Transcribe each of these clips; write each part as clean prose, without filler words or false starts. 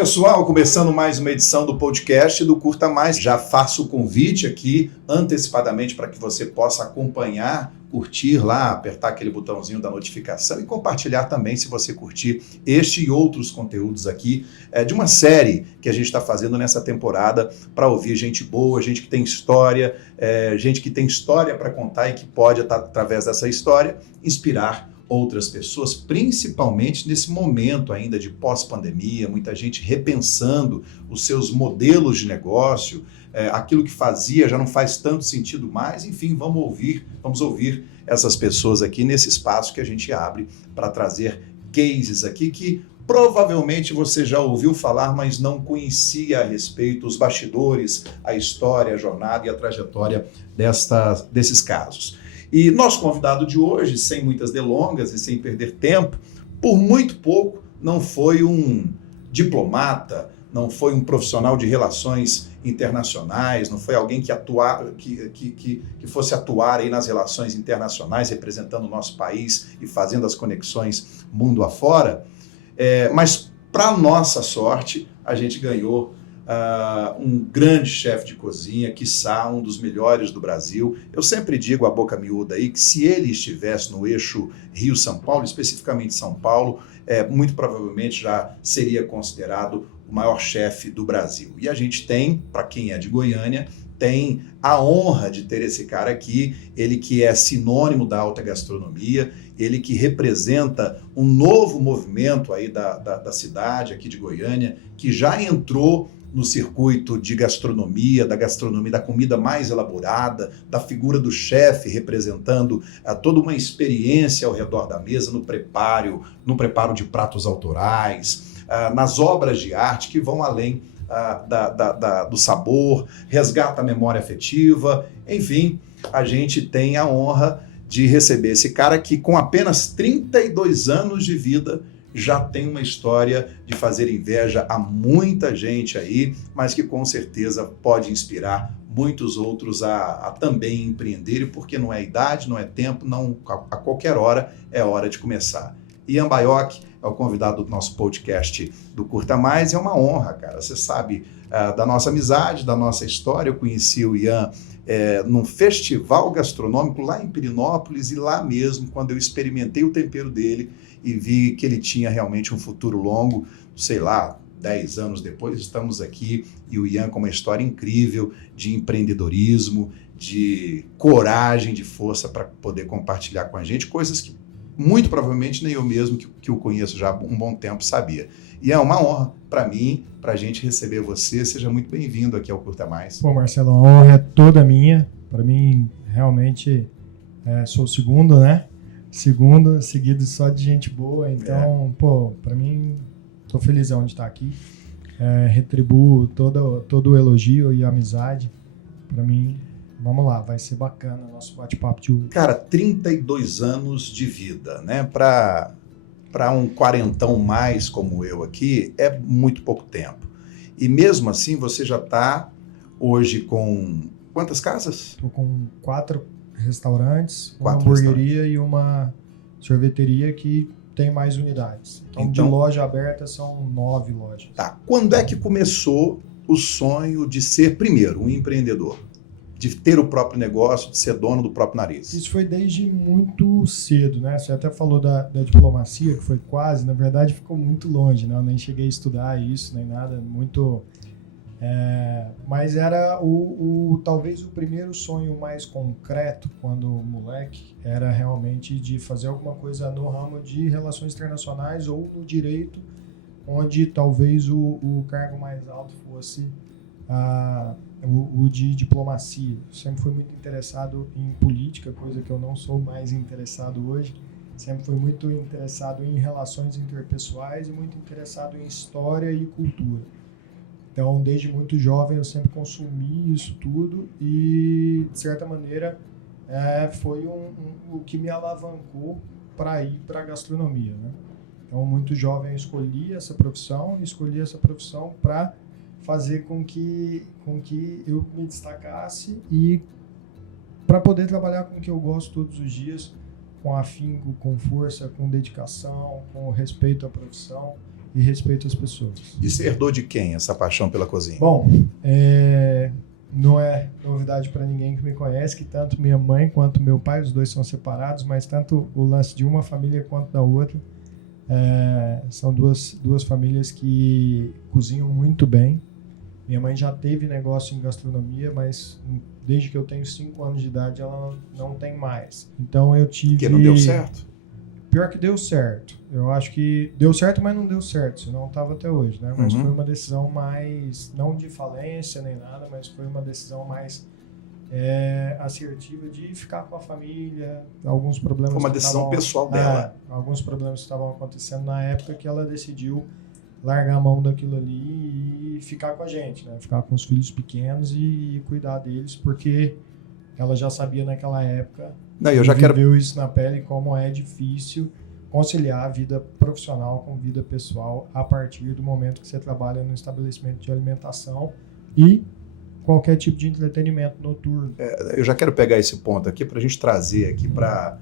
pessoal, começando mais uma edição do podcast do Curta Mais. Já faço o convite aqui antecipadamente para que você possa acompanhar, curtir lá, apertar aquele botãozinho da notificação e compartilhar também se você curtir este e outros conteúdos aqui de uma série que a gente está fazendo nessa temporada para ouvir gente boa, gente que tem história, gente que tem história para contar e que pode, através dessa história, inspirar outras pessoas, principalmente nesse momento ainda de pós-pandemia, muita gente repensando os seus modelos de negócio, aquilo que fazia já não faz tanto sentido mais, enfim, vamos ouvir essas pessoas aqui nesse espaço que a gente abre para trazer cases aqui que provavelmente você já ouviu falar, mas não conhecia a respeito, os bastidores, a história, a jornada e a trajetória desses casos. E nosso convidado de hoje, sem muitas delongas e sem perder tempo, por muito pouco não foi um diplomata, não foi um profissional de relações internacionais, não foi alguém que fosse atuar aí nas relações internacionais, representando o nosso país e fazendo as conexões mundo afora. Mas, para nossa sorte, a gente ganhou um grande chefe de cozinha, quiçá um dos melhores do Brasil. Eu sempre digo a boca miúda aí que se ele estivesse no eixo Rio-São Paulo, especificamente São Paulo, muito provavelmente já seria considerado o maior chefe do Brasil. E a gente tem, para quem é de Goiânia, tem a honra de ter esse cara aqui, ele que é sinônimo da alta gastronomia, ele que representa um novo movimento aí da cidade aqui de Goiânia, que já entrou no circuito de gastronomia, da comida mais elaborada, da figura do chefe representando toda uma experiência ao redor da mesa, no preparo de pratos autorais, nas obras de arte que vão além do sabor, resgata a memória afetiva, enfim, a gente tem a honra de receber esse cara que com apenas 32 anos de vida já tem uma história de fazer inveja a muita gente aí, mas que com certeza pode inspirar muitos outros a também empreenderem, porque não é idade, não é tempo, não, a qualquer hora é hora de começar. Ian Baiocchi é o convidado do nosso podcast do Curta Mais, é uma honra, cara. Você sabe da nossa amizade, da nossa história. Eu conheci o Ian num festival gastronômico lá em Pirenópolis e lá mesmo, quando eu experimentei o tempero dele e vi que ele tinha realmente um futuro longo, sei lá, 10 anos depois, estamos aqui e o Ian com uma história incrível de empreendedorismo, de coragem, de força para poder compartilhar com a gente coisas que muito provavelmente nem eu mesmo, que o conheço já há um bom tempo, sabia. E é uma honra para mim, para a gente receber você. Seja muito bem-vindo aqui ao Curta Mais. Pô, Marcelo, a honra é toda minha. Para mim, realmente, sou o segundo, né? Seguido só de gente boa. Então, para mim, tô felizão de estar aqui. Retribuo todo o elogio e a amizade. Para mim, vamos lá, vai ser bacana o nosso bate-papo de hoje. Cara, 32 anos de vida, né? Para um quarentão mais como eu aqui, é muito pouco tempo. E mesmo assim, você já está hoje com quantas casas? Estou com 4 restaurantes, uma hamburgueria e uma sorveteria que tem mais unidades. Então, de loja aberta, são 9 lojas. Tá. Quando é que começou o sonho de ser, primeiro, um empreendedor? De ter o próprio negócio, de ser dono do próprio nariz? Isso foi desde muito cedo, né? Você até falou da diplomacia, que foi quase, na verdade ficou muito longe, né? Eu nem cheguei a estudar isso, nem nada, muito... mas era talvez o primeiro sonho mais concreto, quando moleque, era realmente de fazer alguma coisa no ramo de relações internacionais ou no direito, onde talvez o cargo mais alto fosse o de diplomacia. Eu sempre fui muito interessado em política, coisa que eu não sou mais interessado hoje. Sempre fui muito interessado em relações interpessoais e muito interessado em história e cultura. Então, desde muito jovem, eu sempre consumi isso tudo e, de certa maneira, foi o que me alavancou para ir para a gastronomia, né? Então, muito jovem, eu escolhi essa profissão para fazer com que eu me destacasse e para poder trabalhar com o que eu gosto todos os dias, com afinco, com força, com dedicação, com respeito à profissão e respeito às pessoas. E você herdou de quem essa paixão pela cozinha? Bom, não é novidade para ninguém que me conhece que tanto minha mãe quanto meu pai, os dois são separados, mas tanto o lance de uma família quanto da outra, são duas famílias que cozinham muito bem. Minha mãe já teve negócio em gastronomia, mas desde que eu tenho 5 anos de idade ela não tem mais. Então eu tive... Porque não deu certo? Pior que deu certo. Eu acho que deu certo, mas não deu certo, senão estava até hoje, né? Mas foi uma decisão mais, não de falência nem nada, mas foi uma decisão mais assertiva de ficar com a família, alguns problemas... Foi uma decisão pessoal dela. Alguns problemas que estavam acontecendo na época que ela decidiu largar a mão daquilo ali e ficar com a gente, né? Ficar com os filhos pequenos e cuidar deles, porque ela já sabia naquela época, viveu isso na pele, como é difícil conciliar a vida profissional com vida pessoal a partir do momento que você trabalha no estabelecimento de alimentação e qualquer tipo de entretenimento noturno. Eu já quero pegar esse ponto aqui para a gente trazer aqui para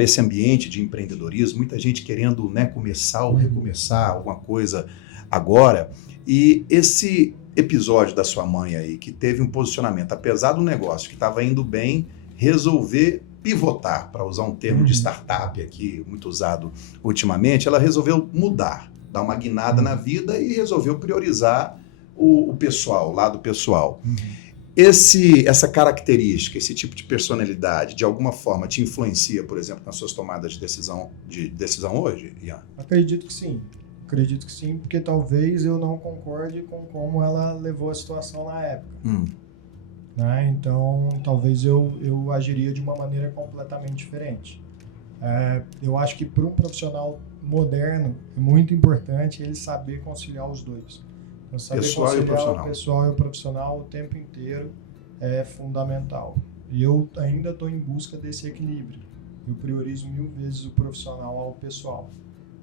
esse ambiente de empreendedorismo, muita gente querendo, né, começar ou recomeçar alguma coisa agora. E esse episódio da sua mãe aí, que teve um posicionamento, apesar do negócio que estava indo bem, resolver pivotar, para usar um termo de startup aqui, muito usado ultimamente, ela resolveu mudar, dar uma guinada na vida e resolveu priorizar o pessoal, o lado pessoal. Essa característica, esse tipo de personalidade, de alguma forma te influencia, por exemplo, nas suas tomadas de decisão hoje, Ian? Acredito que sim, porque talvez eu não concorde com como ela levou a situação na época. Né? Então, talvez eu agiria de uma maneira completamente diferente. Eu acho que para um profissional moderno é muito importante ele saber conciliar os dois. Então, saber pessoal conciliar o pessoal e o profissional o tempo inteiro é fundamental. E eu ainda estou em busca desse equilíbrio. Eu priorizo 1000 vezes o profissional ao pessoal.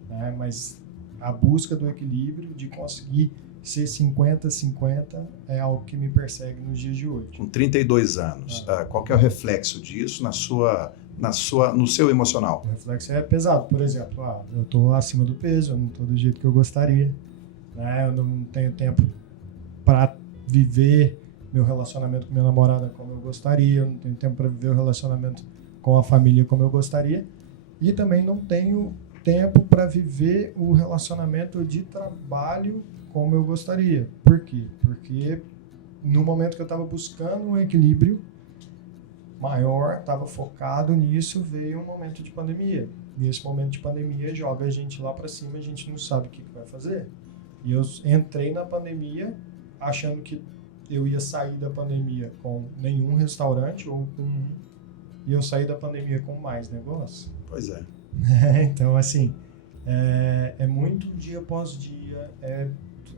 Né? Mas a busca do equilíbrio, de conseguir ser 50-50, é algo que me persegue nos dias de hoje. Com 32 anos, qual que é o reflexo disso no seu emocional? O reflexo é pesado. Por exemplo, eu estou acima do peso, eu não estou do jeito que eu gostaria. Né? Eu não tenho tempo para viver meu relacionamento com minha namorada como eu gostaria, eu não tenho tempo para viver o relacionamento com a família como eu gostaria, e também não tenho tempo para viver o relacionamento de trabalho como eu gostaria. Por quê? Porque no momento que eu estava buscando um equilíbrio maior, estava focado nisso, veio um momento de pandemia. E esse momento de pandemia joga a gente lá para cima, a gente não sabe o que vai fazer. E eu entrei na pandemia achando que eu ia sair da pandemia com nenhum restaurante ou com um, e eu saí da pandemia com mais negócio. Pois é. Então, assim, é muito dia após dia,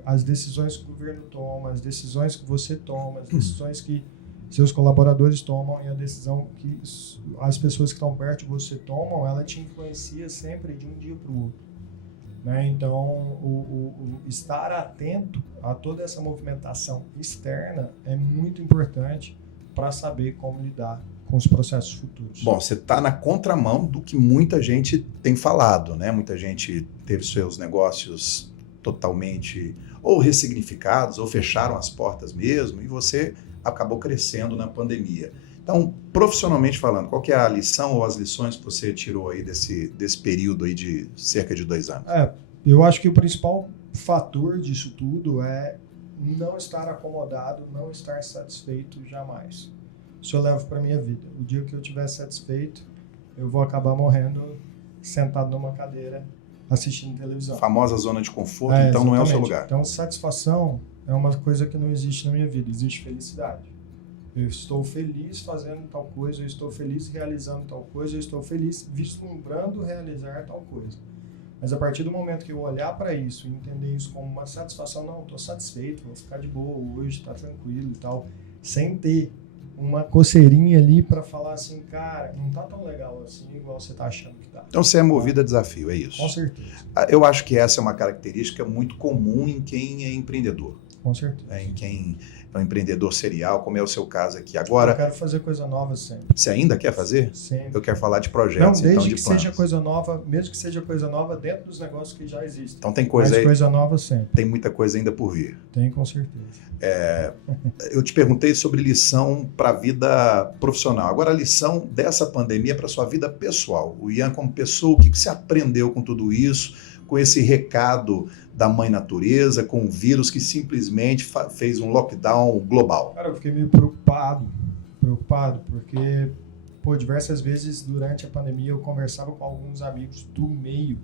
as decisões que o governo toma, as decisões que você toma, as decisões que seus colaboradores tomam e a decisão que as pessoas que estão perto de você tomam, ela te influencia sempre de um dia para o outro. Né? Então, o estar atento a toda essa movimentação externa é muito importante para saber como lidar com os processos futuros. Bom, você está na contramão do que muita gente tem falado, né? Muita gente teve seus negócios totalmente ou ressignificados ou fecharam as portas mesmo e você acabou crescendo na pandemia. Então, profissionalmente falando, qual que é a lição ou as lições que você tirou aí desse período aí de cerca de 2 anos? Eu acho que o principal fator disso tudo é não estar acomodado, não estar satisfeito jamais. Isso eu levo para a minha vida. O dia que eu estiver satisfeito, eu vou acabar morrendo sentado numa cadeira assistindo televisão. A famosa zona de conforto, então não é o seu lugar. Então, satisfação é uma coisa que não existe na minha vida, existe felicidade. Eu estou feliz fazendo tal coisa, eu estou feliz realizando tal coisa, eu estou feliz vislumbrando realizar tal coisa. Mas a partir do momento que eu olhar para isso e entender isso como uma satisfação, não, estou satisfeito, vou ficar de boa hoje, está tranquilo e tal, sem ter uma coceirinha ali para falar assim, cara, não tá tão legal assim igual você tá achando que tá. Então você é movido a desafio, é isso? Com certeza. Eu acho que essa é uma característica muito comum em quem é empreendedor. Com certeza. Em quem é um empreendedor serial, como é o seu caso aqui. Eu Agora, quero fazer coisa nova sempre. você ainda quer fazer? Sempre. Eu quero falar de Não, projetos, desde então, de que planos. seja coisa nova, mesmo que seja coisa nova dentro dos negócios que já existem. Então tem coisa Mas aí, coisa nova sempre. tem muita coisa ainda por vir. Tem, com certeza. Eu te perguntei sobre lição para a vida profissional. Agora, a lição dessa pandemia para a sua vida pessoal. O Ian, como pessoa, o que você aprendeu com tudo isso, com esse recado da mãe natureza, com o vírus que simplesmente fez um lockdown global? Cara, eu fiquei meio preocupado, porque, diversas vezes durante a pandemia eu conversava com alguns amigos do meio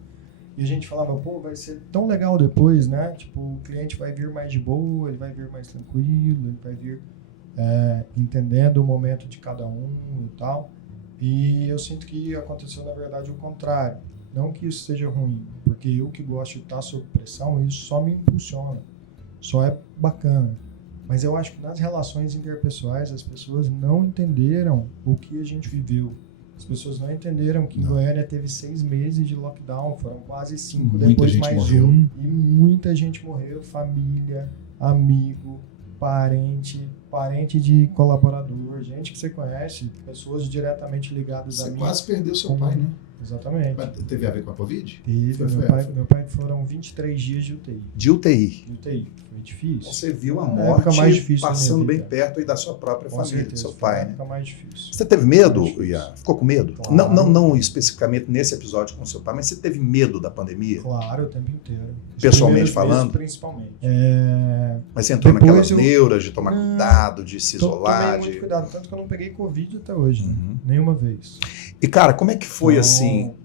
e a gente falava, vai ser tão legal depois, né? Tipo, o cliente vai vir mais de boa, ele vai vir mais tranquilo, ele vai vir entendendo o momento de cada um e tal. E eu sinto que aconteceu, na verdade, o contrário. Não que isso seja ruim, porque eu que gosto de estar sob pressão, isso só me impulsiona, só é bacana. Mas eu acho que nas relações interpessoais as pessoas não entenderam o que a gente viveu. As pessoas não entenderam que em Goiânia teve 6 meses de lockdown, foram quase 5, Muita depois gente mais morreu. E muita gente morreu, família, amigo, parente de colaborador, gente que você conhece, pessoas diretamente ligadas a Você mim. quase perdeu seu pai, né? Exatamente. Mas teve a ver com a Covid? Teve, meu pai foram 23 dias de UTI. De UTI. Foi difícil. Você viu a É a época morte mais difícil da passando minha bem vida. perto aí da sua própria Com família, do certeza, seu foi pai, a né? época mais difícil. Você teve medo, Mais difícil. Ian? Ficou com medo? Claro. Não especificamente nesse episódio com seu pai, mas você teve medo da pandemia? Claro, o tempo inteiro. Os Pessoalmente primeiros falando? meses, principalmente. Mas você entrou Depois naquelas eu- neuras de tomar cuidado, de se Tomei isolar, muito de... cuidado, tanto que eu não peguei Covid até hoje, né? Uhum. Nenhuma vez. E, cara, como é que foi, Não. assim,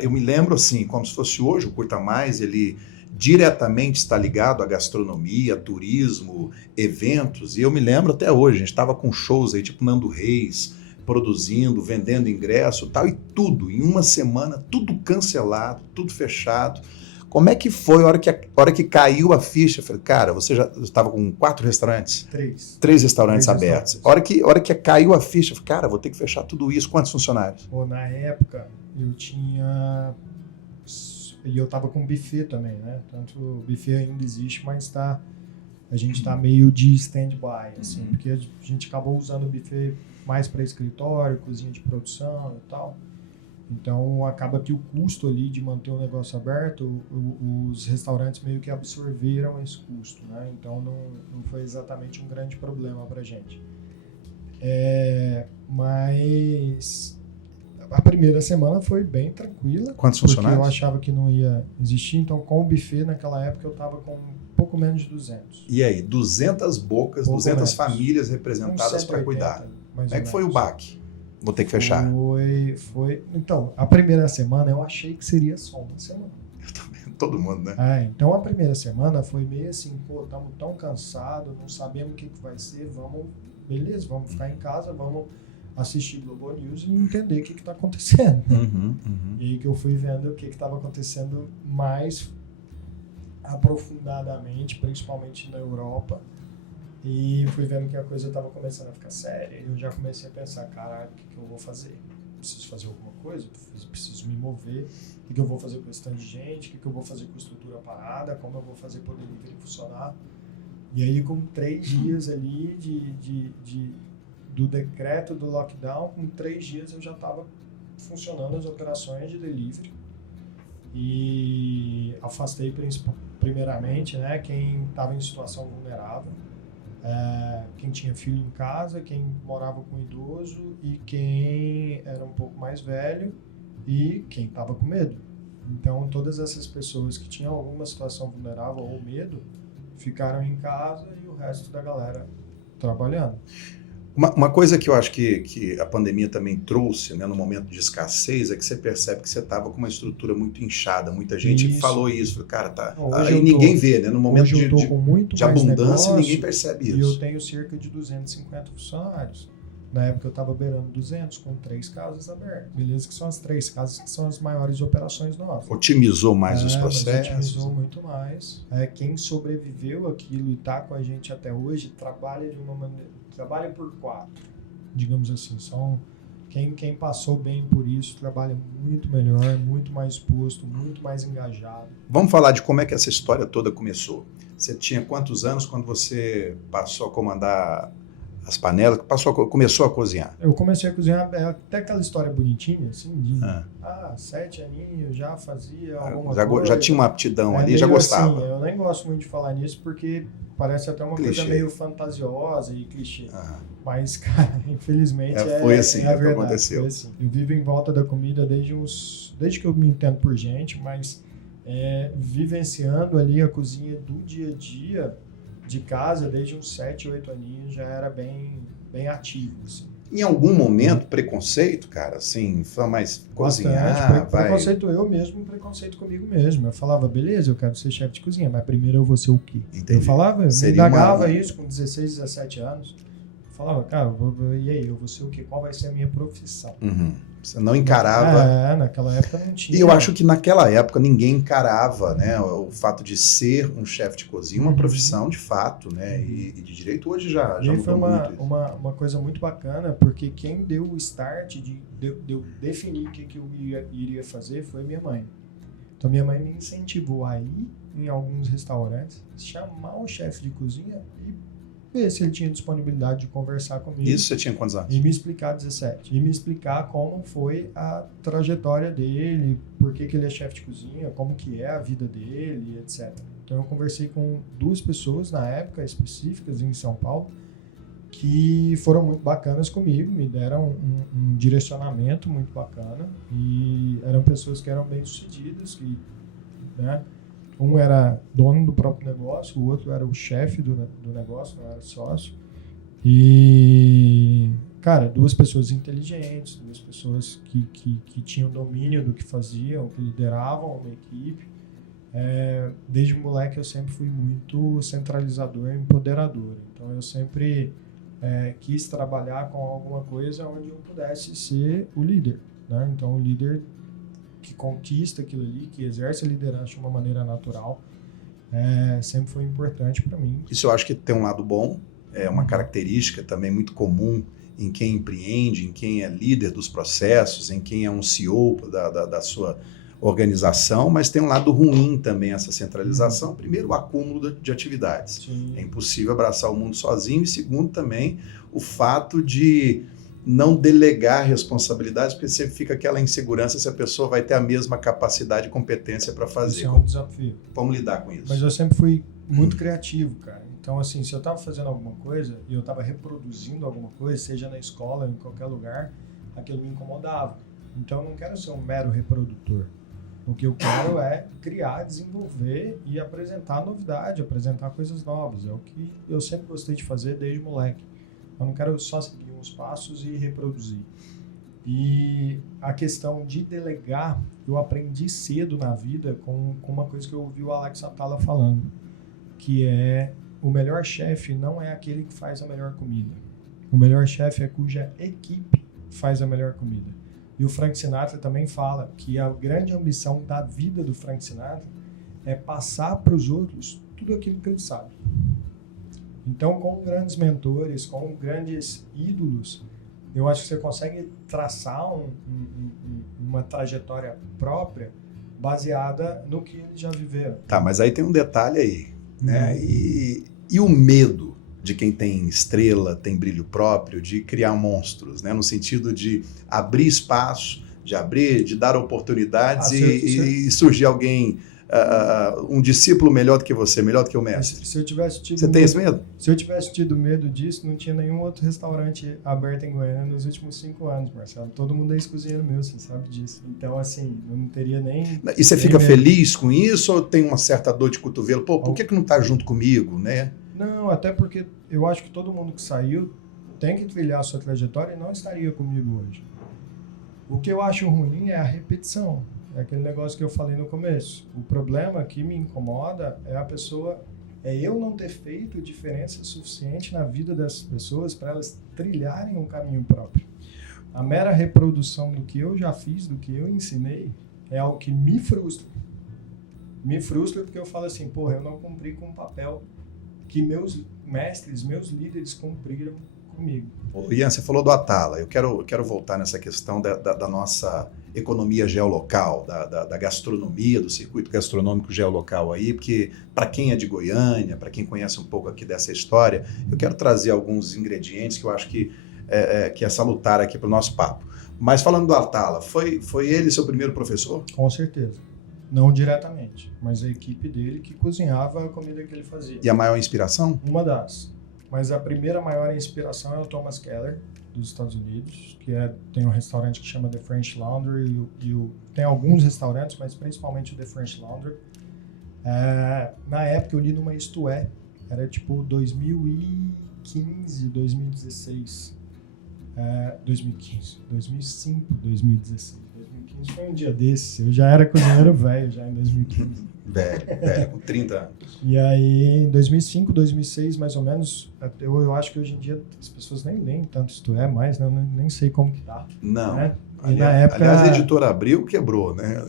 eu me lembro, assim, como se fosse hoje, o Curta Mais, ele diretamente está ligado à gastronomia, turismo, eventos, e eu me lembro até hoje, a gente estava com shows aí, tipo Nando Reis, produzindo, vendendo ingresso e tal, e tudo, em uma semana, tudo cancelado, tudo fechado. Como é que foi a hora que caiu a ficha? Eu falei, cara, você já estava com 4 restaurantes? 3. 3 restaurantes 3 abertos. restaurantes. A hora que caiu a ficha, eu falei, cara, vou ter que fechar tudo isso. Quantos funcionários? Na época, eu tinha... E eu tava com buffet também, né? Tanto o buffet ainda existe, mas a gente tá meio de stand-by, assim, porque a gente acabou usando o buffet mais para escritório, cozinha de produção e tal. Então, acaba que o custo ali de manter o negócio aberto, os restaurantes meio que absorveram esse custo, né? Então, não foi exatamente um grande problema pra gente. Mas a primeira semana foi bem tranquila. Quantos Porque funcionários? eu achava que não ia existir. Então, com o buffet, naquela época, eu tava com um pouco menos de 200. E aí, 200 bocas, Pouco 200 menos. famílias Uns representadas para 180, cuidar. mais Como é ou que foi o menos. baque? Vou ter que fechar. Foi. Então, a primeira semana eu achei que seria só uma semana. Todo mundo, né? Então a primeira semana foi meio assim, estamos tão cansados, não sabemos o que vai ser, vamos ficar em casa, vamos assistir Globo News e entender o que está acontecendo. E aí que eu fui vendo o que estava acontecendo mais aprofundadamente, principalmente na Europa. E fui vendo que a coisa estava começando a ficar séria. E eu já comecei a pensar, caralho, o que eu vou fazer? Preciso fazer alguma coisa? Preciso me mover? O que eu vou fazer com esse tanto de gente? O que eu vou fazer com a estrutura parada? Como eu vou fazer para o delivery funcionar? E aí, com 3 dias ali do decreto do lockdown, com 3 dias eu já estava funcionando as operações de delivery. E afastei primeiramente, né, quem estava em situação vulnerável. Quem tinha filho em casa, quem morava com idoso e quem era um pouco mais velho e quem estava com medo. Então, todas essas pessoas que tinham alguma situação vulnerável ou medo ficaram em casa e o resto da galera trabalhando. Uma coisa que eu acho que a pandemia também trouxe, né, no momento de escassez, é que você percebe que você estava com uma estrutura muito inchada. Muita gente falou isso. Falou, cara, tá. Aí ninguém vê, né? No momento hoje eu tô com muito de mais abundância, negócio, ninguém percebe isso. E eu tenho cerca de 250 funcionários. Na época eu estava beirando 200, com 3 casas abertas. Beleza que são as 3 casas que são as maiores operações nossas. Otimizou mais os processos. Otimizou muito mais. Quem sobreviveu aquilo e está com a gente até hoje trabalha de uma maneira... Trabalha por 4, digamos assim. Quem passou bem por isso trabalha muito melhor, muito mais exposto, muito mais engajado. Vamos falar de como é que essa história toda começou. Você tinha quantos anos quando você passou a comandar as panelas, começou a cozinhar? Eu comecei a cozinhar até aquela história bonitinha, assim, de 7 aninhos, já fazia alguma coisa. Já tinha uma aptidão ali, já gostava. Assim, eu nem gosto muito de falar nisso porque parece até uma coisa meio fantasiosa e clichê. Mas, cara, infelizmente foi assim, é a verdade. Aconteceu. Foi assim. Eu vivo em volta da comida desde que eu me entendo por gente, mas vivenciando ali a cozinha do dia a dia de casa, desde uns 7, 8 aninhos, já era bem ativo, assim. Em algum momento, preconceito, cara, assim, mas cozinhar, preconceito eu mesmo, preconceito comigo mesmo. Eu falava, beleza, eu quero ser chefe de cozinha, mas primeiro eu vou ser o quê? Entendi. Eu falava, me indagava isso com 16, 17 anos. Eu falava, cara, e aí, eu vou ser o quê? Qual vai ser a minha profissão? Você não encarava... naquela época não tinha. E eu acho que naquela época ninguém encarava, né, o fato de ser um chefe de cozinha, uma profissão de fato, né, e de direito hoje já mudou muito isso. Uma coisa muito bacana, porque quem deu o start de eu definir o que eu iria fazer foi minha mãe. Então minha mãe me incentivou a ir em alguns restaurantes, chamar o chefe de cozinha e ver se ele tinha disponibilidade de conversar comigo. Isso você tinha quantos anos? E me explicar 17. E me explicar como foi a trajetória dele, por que ele é chefe de cozinha, como que é a vida dele, etc. Então eu conversei com 2 pessoas na época específicas em São Paulo que foram muito bacanas comigo, me deram um direcionamento muito bacana e eram pessoas que eram bem-sucedidas, que, né, um era dono do próprio negócio, o outro era o chefe do negócio, não era sócio. E, cara, 2 pessoas inteligentes, 2 pessoas que tinham domínio do que faziam, que lideravam uma equipe. Desde moleque eu sempre fui muito centralizador e empoderador. Então eu sempre quis trabalhar com alguma coisa onde eu pudesse ser o líder, né? Então o líder que conquista aquilo ali, que exerce a liderança de uma maneira natural, sempre foi importante para mim. Isso eu acho que tem um lado bom, é uma característica também muito comum em quem empreende, em quem é líder dos processos, em quem é um CEO da sua organização, mas tem um lado ruim também essa centralização. Primeiro, o acúmulo de atividades. Sim. É impossível abraçar o mundo sozinho. E segundo, também, o fato de não delegar responsabilidades, porque sempre fica aquela insegurança se a pessoa vai ter a mesma capacidade e competência para fazer. Isso é um desafio. Vamos lidar com isso. Mas eu sempre fui muito criativo, cara. Então, assim, se eu estava fazendo alguma coisa e eu estava reproduzindo alguma coisa, seja na escola ou em qualquer lugar, aquilo me incomodava. Então, eu não quero ser um mero reprodutor. O que eu quero é criar, desenvolver e apresentar novidade, apresentar coisas novas. É o que eu sempre gostei de fazer desde moleque. Eu não quero só seguir uns passos e reproduzir. E a questão de delegar, eu aprendi cedo na vida com uma coisa que eu ouvi o Alex Atala falando, que é: o melhor chefe não é aquele que faz a melhor comida. O melhor chefe é cuja equipe faz a melhor comida. E o Frank Sinatra também fala que a grande ambição da vida do Frank Sinatra é passar para os outros tudo aquilo que ele sabe. Então, com grandes mentores, com grandes ídolos, eu acho que você consegue traçar uma trajetória própria baseada no que eles já viveram. Tá, mas aí tem um detalhe aí, né? E o medo de quem tem estrela, tem brilho próprio, de criar monstros, né? No sentido de abrir espaço, de dar oportunidades e surgir alguém, um discípulo melhor do que você, melhor do que o mestre. Se eu tivesse tido você tem esse medo? Se eu tivesse tido medo disso, não tinha nenhum outro restaurante aberto em Goiânia nos últimos 5 anos, Marcelo. Todo mundo é ex-cozinheiro meu, você sabe disso. Então, assim, eu não teria nem... E você fica feliz com isso ou tem uma certa dor de cotovelo? Pô, por que não tá junto comigo, né? Não, até porque eu acho que todo mundo que saiu tem que trilhar a sua trajetória e não estaria comigo hoje. O que eu acho ruim é a repetição. É aquele negócio que eu falei no começo. O problema que me incomoda é eu não ter feito diferença suficiente na vida dessas pessoas para elas trilharem um caminho próprio. A mera reprodução do que eu já fiz, do que eu ensinei, é algo que me frustra. Me frustra porque eu falo assim, porra, eu não cumpri com o papel que meus mestres, meus líderes cumpriram comigo. Ô, Ian, você falou do Atala. Eu quero voltar nessa questão da nossa economia geolocal, da gastronomia, do circuito gastronômico geolocal aí, porque para quem é de Goiânia, para quem conhece um pouco aqui dessa história, eu quero trazer alguns ingredientes que eu acho que é salutar aqui para o nosso papo. Mas falando do Atala, foi ele seu primeiro professor? Com certeza. Não diretamente, mas a equipe dele que cozinhava a comida que ele fazia. E a maior inspiração? Uma das. Mas a primeira maior inspiração é o Thomas Keller, dos Estados Unidos, que tem um restaurante que chama The French Laundry, tem alguns restaurantes, mas principalmente o The French Laundry. Na época eu li numa Isto É, era tipo 2015, 2016, 2015, 2005, 2016. 2015 foi um dia desse, eu já era cozinheiro velho já em 2015. Velho, com 30 anos. E aí, em 2005, 2006, mais ou menos, eu acho que hoje em dia as pessoas nem leem tanto Isto É mais, né? Eu nem sei como que tá. Não. Né? Aliás, a editora Abril quebrou, né?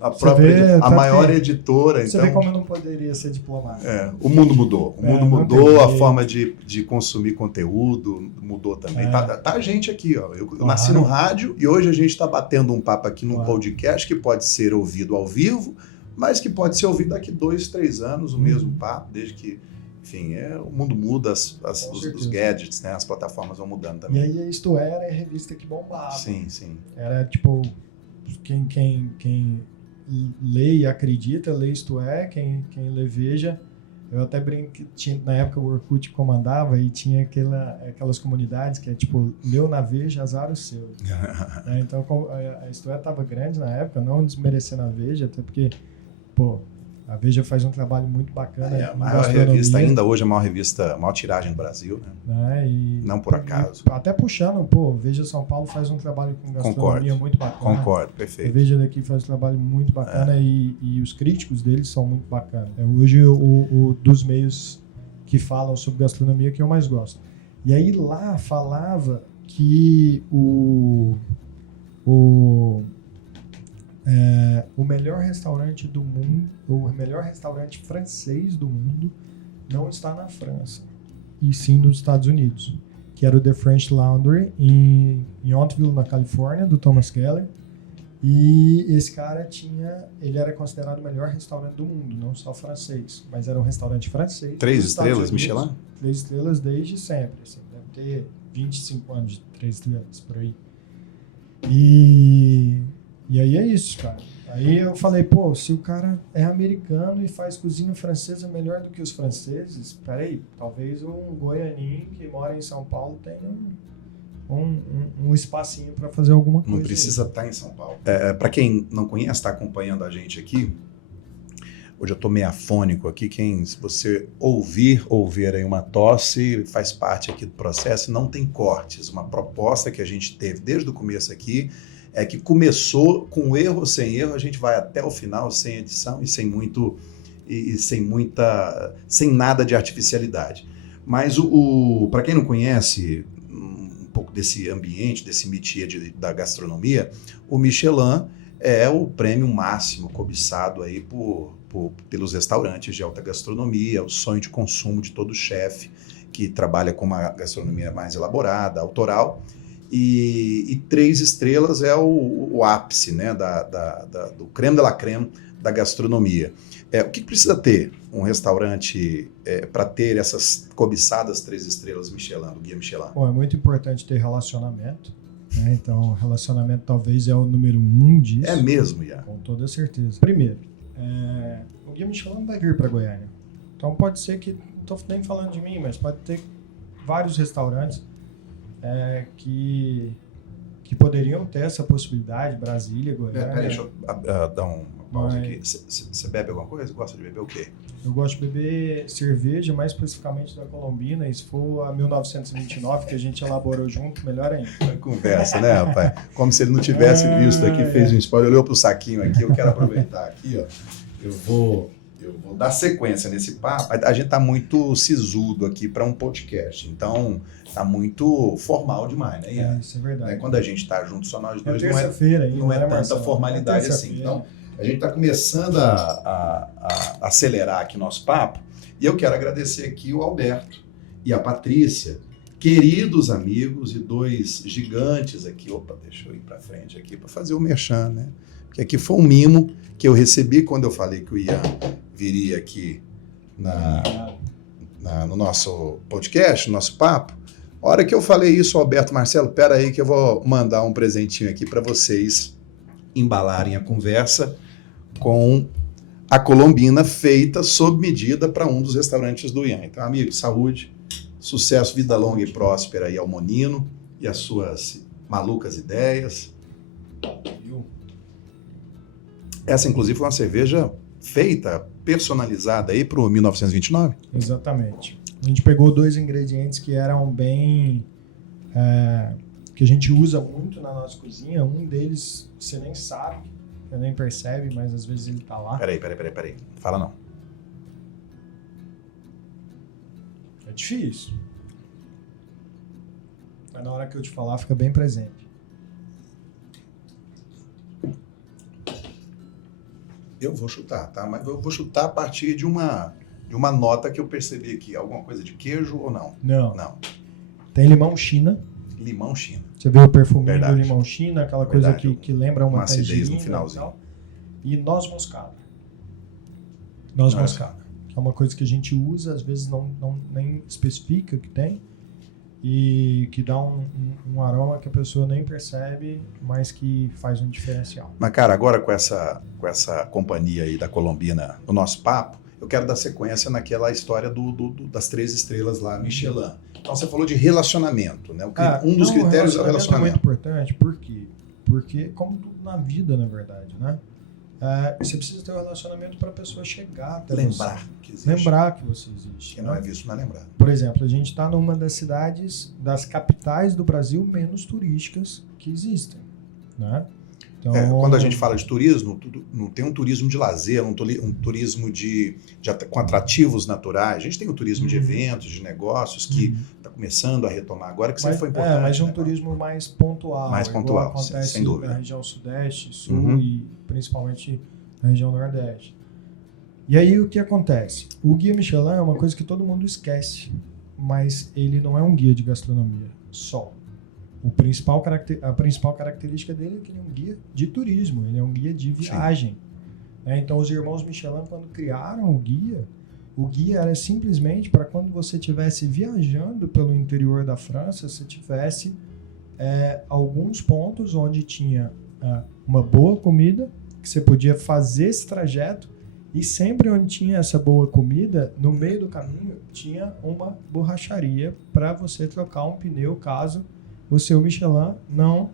A própria, a maior editora. Você então, vê como eu não poderia ser diplomático. O mundo mudou. O mundo mudou, a forma de consumir conteúdo mudou também. Tá a gente aqui, ó. Eu nasci no rádio e hoje a gente está batendo um papo aqui num podcast que pode ser ouvido ao vivo, mas que pode ser ouvido daqui 2, 3 anos, o mesmo papo, desde que, enfim, o mundo muda, os gadgets, né, as plataformas vão mudando também. E aí a Isto É era a revista que bombava. Sim, sim. Era tipo, quem lê e acredita, lê Isto É, quem lê Veja. Eu até brinco que na época o Orkut comandava e tinha aquelas comunidades que é tipo, leu na Veja, azar o seu. Então a Isto É estava grande na época, não desmerecendo a Veja, até porque, a Veja faz um trabalho muito bacana. A maior revista, ainda hoje, a maior tiragem do Brasil, né? Não por acaso. Até puxando, Veja São Paulo faz um trabalho com gastronomia muito bacana. Concordo, perfeito. A Veja daqui faz um trabalho muito bacana e os críticos deles são muito bacanas. É hoje o dos meios que falam sobre gastronomia que eu mais gosto. E aí lá falava que o melhor restaurante do mundo, o melhor restaurante francês do mundo não está na França, e sim nos Estados Unidos, que era o The French Laundry em Yountville, na Califórnia, do Thomas Keller. E esse cara ele era considerado o melhor restaurante do mundo, não só francês, mas era um restaurante francês. 3 estrelas, Michelin? 3 estrelas desde sempre, assim, deve ter 25 anos de 3 estrelas, por aí. E aí é isso, cara. Aí eu falei, se o cara é americano e faz cozinha francesa melhor do que os franceses, peraí, talvez um goianinho que mora em São Paulo tenha um espacinho para fazer alguma coisa. Não precisa estar em São Paulo. Para quem não conhece, está acompanhando a gente aqui, hoje eu estou meio afônico aqui, se você ouvir aí uma tosse, faz parte aqui do processo, não tem cortes. Uma proposta que a gente teve desde o começo aqui, é que começou com erro ou sem erro, a gente vai até o final sem edição e sem nada de artificialidade. Mas para quem não conhece um pouco desse ambiente, desse métier da gastronomia, o Michelin é o prêmio máximo cobiçado aí pelos restaurantes de alta gastronomia, o sonho de consumo de todo chefe que trabalha com uma gastronomia mais elaborada, autoral. E 3 estrelas é o ápice, né, do creme de la creme da gastronomia. O que precisa ter um restaurante para ter essas cobiçadas 3 estrelas Michelin, do Guia Michelin? É muito importante ter relacionamento, né? Então, relacionamento talvez é o número 1 disso. É mesmo, Ian? Com toda certeza. Primeiro, o Guia Michelin não vai vir para Goiânia. Então pode ser que, não estou nem falando de mim, mas pode ter vários restaurantes que poderiam ter essa possibilidade, Brasília, Goiânia. Peraí, deixa eu dar uma pausa aqui. Você bebe alguma coisa? Gosta de beber o quê? Eu gosto de beber cerveja, mais especificamente da Colombina, e se for a 1929, que a gente elaborou junto, melhor ainda. Conversa, né, rapaz? Como se ele não tivesse visto aqui, fez um spoiler, olhou pro saquinho aqui, eu quero aproveitar aqui, ó. Eu vou dar sequência nesse papo. A gente tá muito sisudo aqui para um podcast, então tá muito formal demais, né, Ian? Isso é verdade. Quando a gente tá junto, só nós dois, terça-feira não é tanta formalidade assim. Então, a gente tá começando a acelerar aqui nosso papo, e eu quero agradecer aqui o Alberto e a Patrícia, queridos amigos e 2 gigantes aqui. Opa, deixa eu ir para frente aqui para fazer o merchan, né? Porque aqui foi um mimo que eu recebi quando eu falei que o Ian viria aqui no nosso podcast, no nosso papo. A hora que eu falei isso, Alberto, Marcelo, pera aí que eu vou mandar um presentinho aqui para vocês embalarem a conversa com a colombina feita sob medida para um dos restaurantes do Ian. Então, amigo, saúde, sucesso, vida longa e próspera aí ao Monino e as suas malucas ideias. Essa, inclusive, foi uma cerveja feita, personalizada aí para o 1929? Exatamente. A gente pegou 2 ingredientes que eram bem... que a gente usa muito na nossa cozinha. Um deles você nem sabe, você nem percebe, mas às vezes ele tá lá. Peraí. Fala não. É difícil. Mas na hora que eu te falar, fica bem presente. Eu vou chutar, tá? Mas eu vou chutar a partir de uma nota que eu percebi aqui. Alguma coisa de queijo ou não? Não. Tem limão China. Limão China. Você vê o perfuminho Verdade. do limão China, aquela Verdade. coisa que lembra uma acidez tangerina no finalzinho. E noz moscada. Noz moscada. Que é uma coisa que a gente usa, às vezes não nem especifica que tem. E que dá um aroma que a pessoa nem percebe, mas que faz um diferencial. Mas, cara, agora com essa companhia aí da Colombina no nosso papo, eu quero dar sequência naquela história das 3 estrelas lá, Michelin. Então, você falou de relacionamento, né? Um dos critérios é o relacionamento. É muito importante, por quê? Porque, como tudo na vida, na verdade, né? Você precisa ter um relacionamento para a pessoa chegar até Lembrar você. que existe. Lembrar que você existe. Quem não é visto não é lembrado. Por exemplo, a gente está numa das cidades, das capitais do Brasil menos turísticas que existem, né? Então, quando a gente fala de turismo, não tem um turismo de lazer, um turismo com atrativos naturais. A gente tem o turismo de eventos, de negócios, que está começando a retomar agora, que sempre foi importante. Mas um né? turismo mais pontual. Mais pontual, acontece sem dúvida. Na região sudeste, sul e principalmente na região nordeste. E aí o que acontece? O Guia Michelin é uma coisa que todo mundo esquece, mas ele não é um guia de gastronomia só. A principal característica dele é que ele é um guia de turismo, ele é um guia de viagem. Então, os irmãos Michelin, quando criaram o guia era simplesmente para quando você estivesse viajando pelo interior da França, você tivesse alguns pontos onde tinha uma boa comida, que você podia fazer esse trajeto, e sempre onde tinha essa boa comida, no meio do caminho, tinha uma borracharia para você trocar um pneu caso o seu Michelin não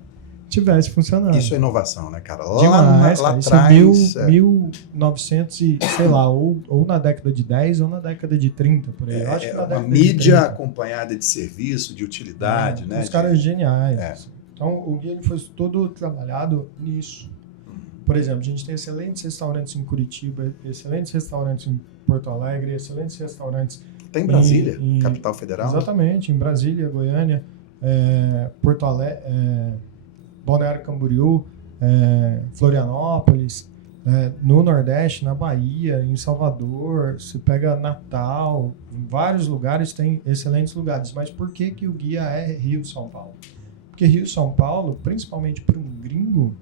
tivesse funcionando. Isso é inovação, né, cara? Demais, lá isso atrás... 1900 e, sei lá, ou na década de 10 ou na década de 30, por aí. Eu acho que na uma década mídia de acompanhada de serviço, de utilidade, né? Os caras geniais. Então, o guia foi todo trabalhado nisso. Por exemplo, a gente tem excelentes restaurantes em Curitiba, excelentes restaurantes em Porto Alegre, excelentes restaurantes... Tem em Brasília, capital federal. Exatamente, em Brasília, Goiânia, Porto Alegre, Balneário Camboriú, Florianópolis, no Nordeste, na Bahia, em Salvador, se pega Natal, em vários lugares tem excelentes lugares. Mas por que o guia é Rio-São Paulo? Porque Rio-São Paulo, principalmente para um gringo,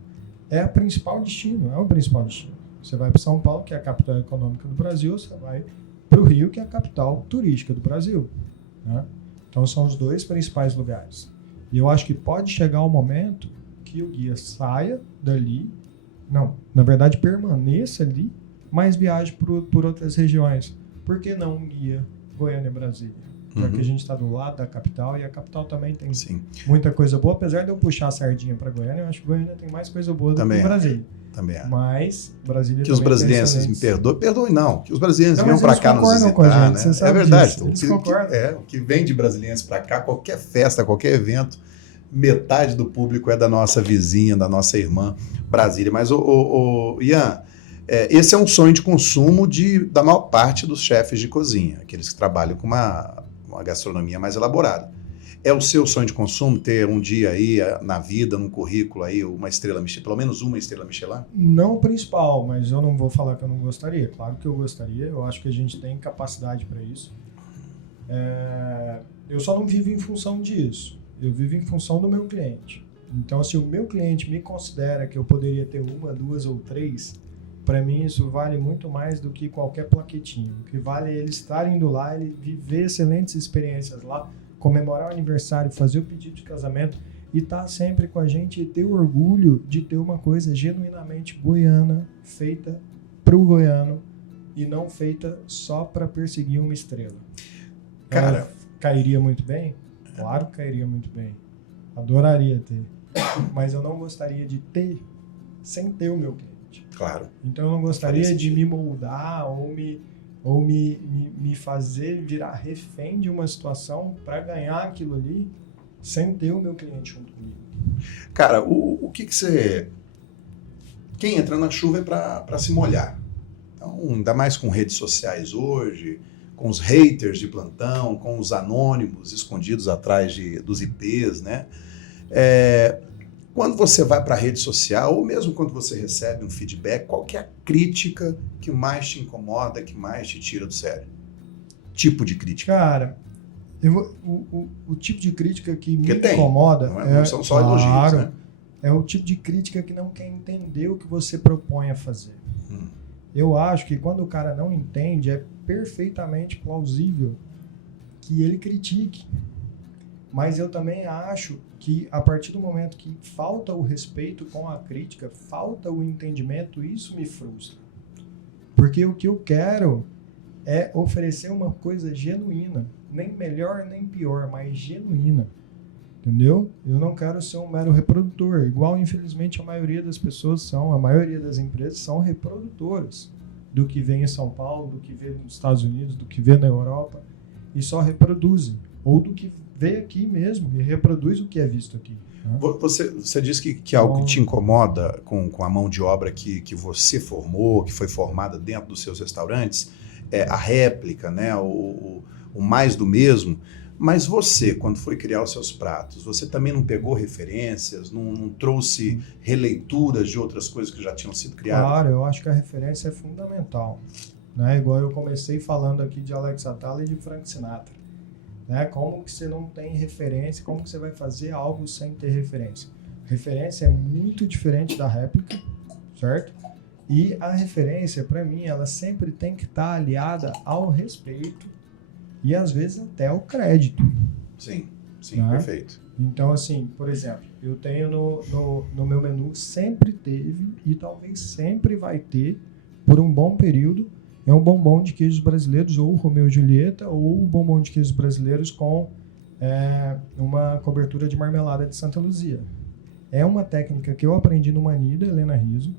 é o principal destino. Você vai para São Paulo, que é a capital econômica do Brasil, você vai para o Rio, que é a capital turística do Brasil, né? Então, são os 2 principais lugares. E eu acho que pode chegar o momento que o guia saia dali, na verdade, permaneça ali, mas viaje por outras regiões. Por que não um guia Goiânia-Brasília? Já que a gente está do lado da capital, e a capital também tem muita coisa boa. Apesar de eu puxar a sardinha para Goiânia, eu acho que Goiânia tem mais coisa boa do que Brasília. Também é. Mas Brasília que os brasilienses me perdoem não, que os brasilienses venham para cá nos visitar, com a gente, né? É verdade. Eles concordam. O que vem de brasilienses para cá, qualquer festa, qualquer evento, metade do público é da nossa vizinha, da nossa irmã Brasília. Mas, Ian, esse é um sonho de consumo da maior parte dos chefes de cozinha, aqueles que trabalham com uma gastronomia mais elaborada. É o seu sonho de consumo ter um dia aí na vida, num currículo aí, uma estrela Michelin, pelo menos uma estrela Michelin? Não o principal, mas eu não vou falar que eu não gostaria. Claro que eu gostaria, eu acho que a gente tem capacidade para isso. Eu só não vivo em função disso. Eu vivo em função do meu cliente. Então, se o meu cliente me considera que eu poderia ter 1, 2 ou 3, para mim isso vale muito mais do que qualquer plaquetinho. O que vale é ele estar indo lá, ele viver excelentes experiências lá, comemorar o aniversário, fazer o pedido de casamento e estar sempre com a gente e ter o orgulho de ter uma coisa genuinamente goiana, feita para o goiano e não feita só para perseguir uma estrela. Cara, cairia muito bem? Claro que cairia muito bem. Adoraria ter. Mas eu não gostaria de ter sem ter o meu cliente. claro. Então eu não gostaria de me moldar ou me fazer virar refém de uma situação para ganhar aquilo ali sem ter o meu cliente junto comigo. Cara, o que você... Quem entra na chuva é para se molhar. Então, ainda mais com redes sociais hoje, com os haters de plantão, com os anônimos escondidos atrás dos IPs, né? Quando você vai para a rede social, ou mesmo quando você recebe um feedback, qual que é a crítica que mais te incomoda, que mais te tira do sério? Tipo de crítica. Cara, o tipo de crítica que me Porque incomoda... Não são só elogios, né? É o tipo de crítica que não quer entender o que você propõe a fazer. Eu acho que quando o cara não entende, é perfeitamente plausível que ele critique. Mas eu também acho que a partir do momento que falta o respeito com a crítica, falta o entendimento, isso me frustra. Porque o que eu quero é oferecer uma coisa genuína. Nem melhor, nem pior, mas genuína. Entendeu? Eu não quero ser um mero reprodutor, igual infelizmente a maioria das pessoas são, a maioria das empresas são reprodutoras do que vem em São Paulo, do que vê nos Estados Unidos, do que vê na Europa, e só reproduzem, ou do que vê aqui mesmo e reproduz o que é visto aqui. Né? Você disse que algo que te incomoda com a mão de obra que você formou, que foi formada dentro dos seus restaurantes, é a réplica, né? o mais do mesmo. Mas você, quando foi criar os seus pratos, você também não pegou referências, não trouxe releituras de outras coisas que já tinham sido criadas? Claro, eu acho que a referência é fundamental. Né? Igual eu comecei falando aqui de Alex Atala e de Frank Sinatra. Né? Como que você não tem referência, como que você vai fazer algo sem ter referência? Referência é muito diferente da réplica, certo? E a referência, para mim, ela sempre tem que estar aliada ao respeito e às vezes até o crédito. Sim, Né? Perfeito. Então, assim, por exemplo, eu tenho no meu menu, sempre teve e talvez sempre vai ter, por um bom período, é um bombom de queijos brasileiros, ou Romeu e Julieta, ou um bombom de queijos brasileiros com uma cobertura de marmelada de Santa Luzia. É uma técnica que eu aprendi no Manida, Helena Rizzo,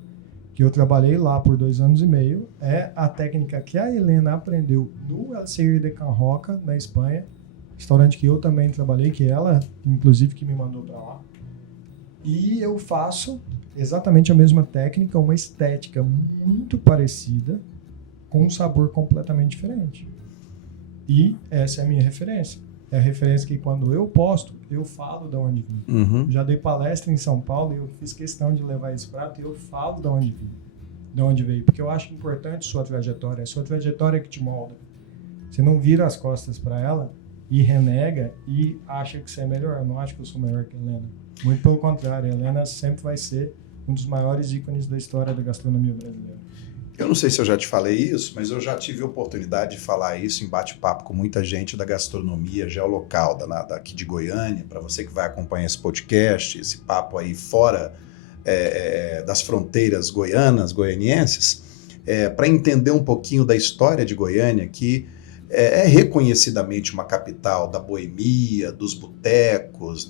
que eu trabalhei lá por 2 anos e meio. É a técnica que a Helena aprendeu no El Seir de Can Roca, na Espanha, restaurante que eu também trabalhei, que ela, inclusive, que me mandou para lá. E eu faço exatamente a mesma técnica, uma estética muito parecida, com um sabor completamente diferente. E essa é a minha referência. É a referência que quando eu posto, eu falo de onde vim. Uhum. Já dei palestra em São Paulo e eu fiz questão de levar esse prato e eu falo de onde vim, de onde veio. Porque eu acho importante sua trajetória. É a sua trajetória que te molda. Você não vira as costas para ela e renega e acha que você é melhor. Eu não acho que eu sou melhor que a Helena. Muito pelo contrário. A Helena sempre vai ser um dos maiores ícones da história da gastronomia brasileira. Eu não sei se eu já te falei isso, mas eu já tive a oportunidade de falar isso em bate-papo com muita gente da gastronomia geolocal daqui de Goiânia. Para você que vai acompanhar esse podcast, esse papo aí fora das fronteiras goianienses, para entender um pouquinho da história de Goiânia, que é reconhecidamente uma capital da boemia, dos botecos,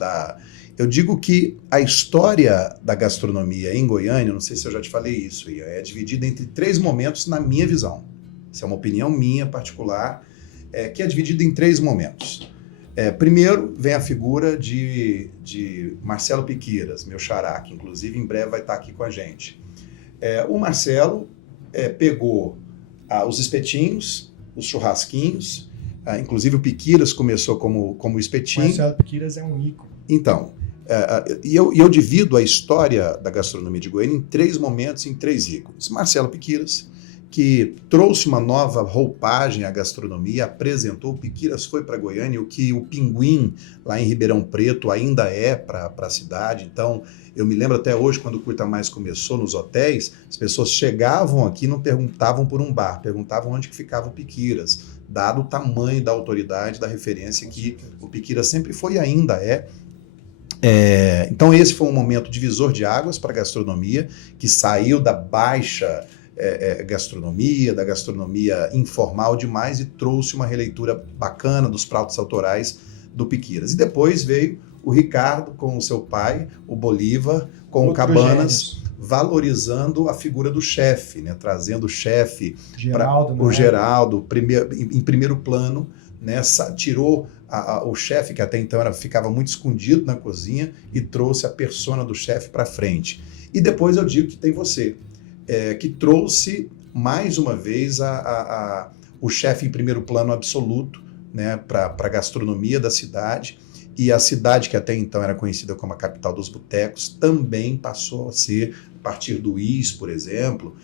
Eu digo que a história da gastronomia em Goiânia, não sei se eu já te falei isso, é dividida entre 3 momentos na minha visão. Essa é uma opinião minha particular, que é dividida em 3 momentos. Primeiro vem a figura de Marcelo Piqueiras, meu xará, que inclusive em breve vai estar aqui com a gente. O Marcelo pegou os espetinhos, os churrasquinhos, inclusive o Piqueiras começou como espetinho. Marcelo Piqueiras é um ícone. Então, eu divido a história da gastronomia de Goiânia em 3 momentos, em 3 ícones. Marcelo Piqueiras, que trouxe uma nova roupagem à gastronomia, apresentou, o Piquiras foi para Goiânia, o que o Pinguim, lá em Ribeirão Preto, ainda é para a cidade. Então, eu me lembro até hoje, quando o Curta Mais começou nos hotéis, as pessoas chegavam aqui e não perguntavam por um bar, perguntavam onde que ficava o Piquiras, dado o tamanho da autoridade, da referência que o Piquiras sempre foi e ainda é. Então, esse foi um momento divisor de águas para a gastronomia, que saiu da baixa gastronomia, da gastronomia informal demais e trouxe uma releitura bacana dos pratos autorais do Piquiras. E depois veio o Ricardo com o seu pai, o Bolívar, com o Cabanas, valorizando a figura do chefe, né? Trazendo o chefe, o Geraldo em primeiro plano, né? Tirou o chefe, que até então ficava muito escondido na cozinha, e trouxe a persona do chefe para frente. E depois eu digo que tem você, que trouxe mais uma vez o chefe em primeiro plano absoluto, né, para a gastronomia da cidade. E a cidade, que até então era conhecida como a capital dos botecos, também passou a ser, a partir do IS, por exemplo,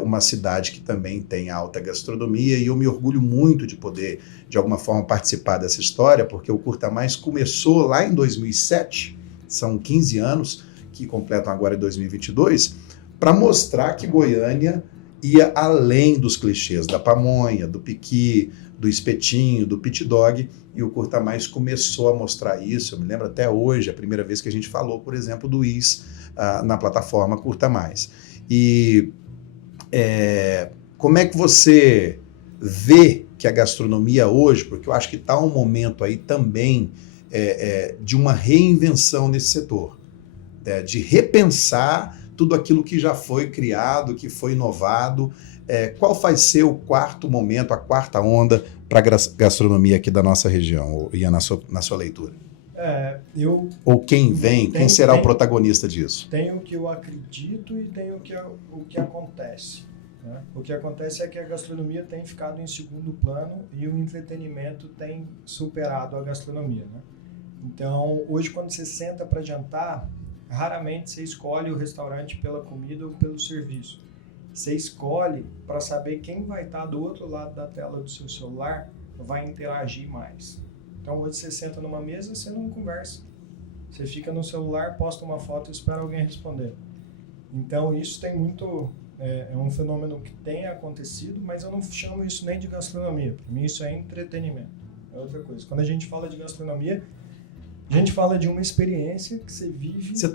uma cidade que também tem alta gastronomia. E eu me orgulho muito de poder, de alguma forma, participar dessa história, porque o Curta Mais começou lá em 2007, são 15 anos, que completam agora em 2022, para mostrar que Goiânia ia além dos clichês da pamonha, do piqui, do espetinho, do pit dog, e o Curta Mais começou a mostrar isso. Eu me lembro até hoje, a primeira vez que a gente falou, por exemplo, do IS na plataforma Curta Mais. E como é que você vê que a gastronomia hoje, porque eu acho que está um momento aí também de uma reinvenção nesse setor, de repensar tudo aquilo que já foi criado, que foi inovado. Qual vai ser o quarto momento, a quarta onda para a gastronomia aqui da nossa região, Ian, na sua leitura? Ou quem vem, quem será o protagonista disso? Tem o que eu acredito e tem o que acontece. Né? O que acontece é que a gastronomia tem ficado em segundo plano e o entretenimento tem superado a gastronomia. Né? Então, hoje, quando você senta para jantar, raramente você escolhe o restaurante pela comida ou pelo serviço. Você escolhe para saber quem vai estar do outro lado da tela do seu celular, vai interagir mais. Então, hoje você senta numa mesa, você não conversa. Você fica no celular, posta uma foto e espera alguém responder. Então, isso tem muito... É um fenômeno que tem acontecido, mas eu não chamo isso nem de gastronomia. Para mim, isso é entretenimento. É outra coisa. Quando a gente fala de gastronomia, a gente fala de uma experiência que você vive... Você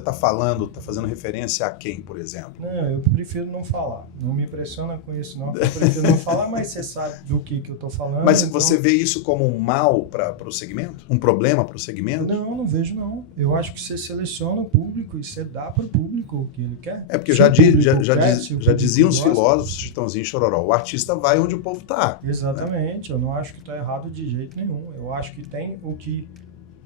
tá falando, tá fazendo referência a quem, por exemplo? Não, eu prefiro não falar. Não me impressiona com isso, não. Eu prefiro não falar, mas você sabe do que eu tô falando. Mas então... você vê isso como um mal para o segmento? Um problema para o segmento? Não vejo, não. Eu acho que você seleciona o público e você dá para o público o que ele quer. Porque já diziam os filósofos, Chitãozinho e Chororó, o artista vai onde o povo tá. Exatamente. Né? Eu não acho que tá errado de jeito nenhum. Eu acho que tem o que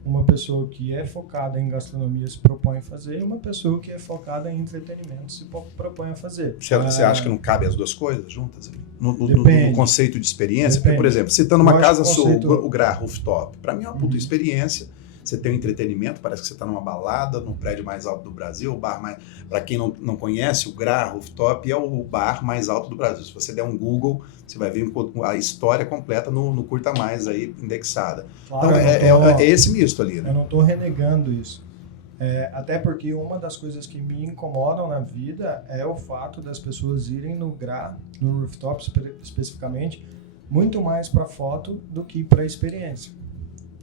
uma pessoa que é focada em gastronomia se propõe a fazer e uma pessoa que é focada em entretenimento se propõe a fazer. Você acha que não cabe as duas coisas juntas? No conceito de experiência? Porque, por exemplo, citando uma casa sua, o Gra Rooftop, para mim é uma puta experiência. Você tem um entretenimento, parece que você está numa balada, no prédio mais alto do Brasil, o bar mais... Para quem não conhece, o Gra Rooftop é o bar mais alto do Brasil. Se você der um Google, você vai ver a história completa no Curta Mais aí, indexada. Claro, então, é esse misto ali, né? Eu não estou renegando isso. Até porque uma das coisas que me incomodam na vida é o fato das pessoas irem no Gra, no Rooftop especificamente, muito mais para foto do que para experiência.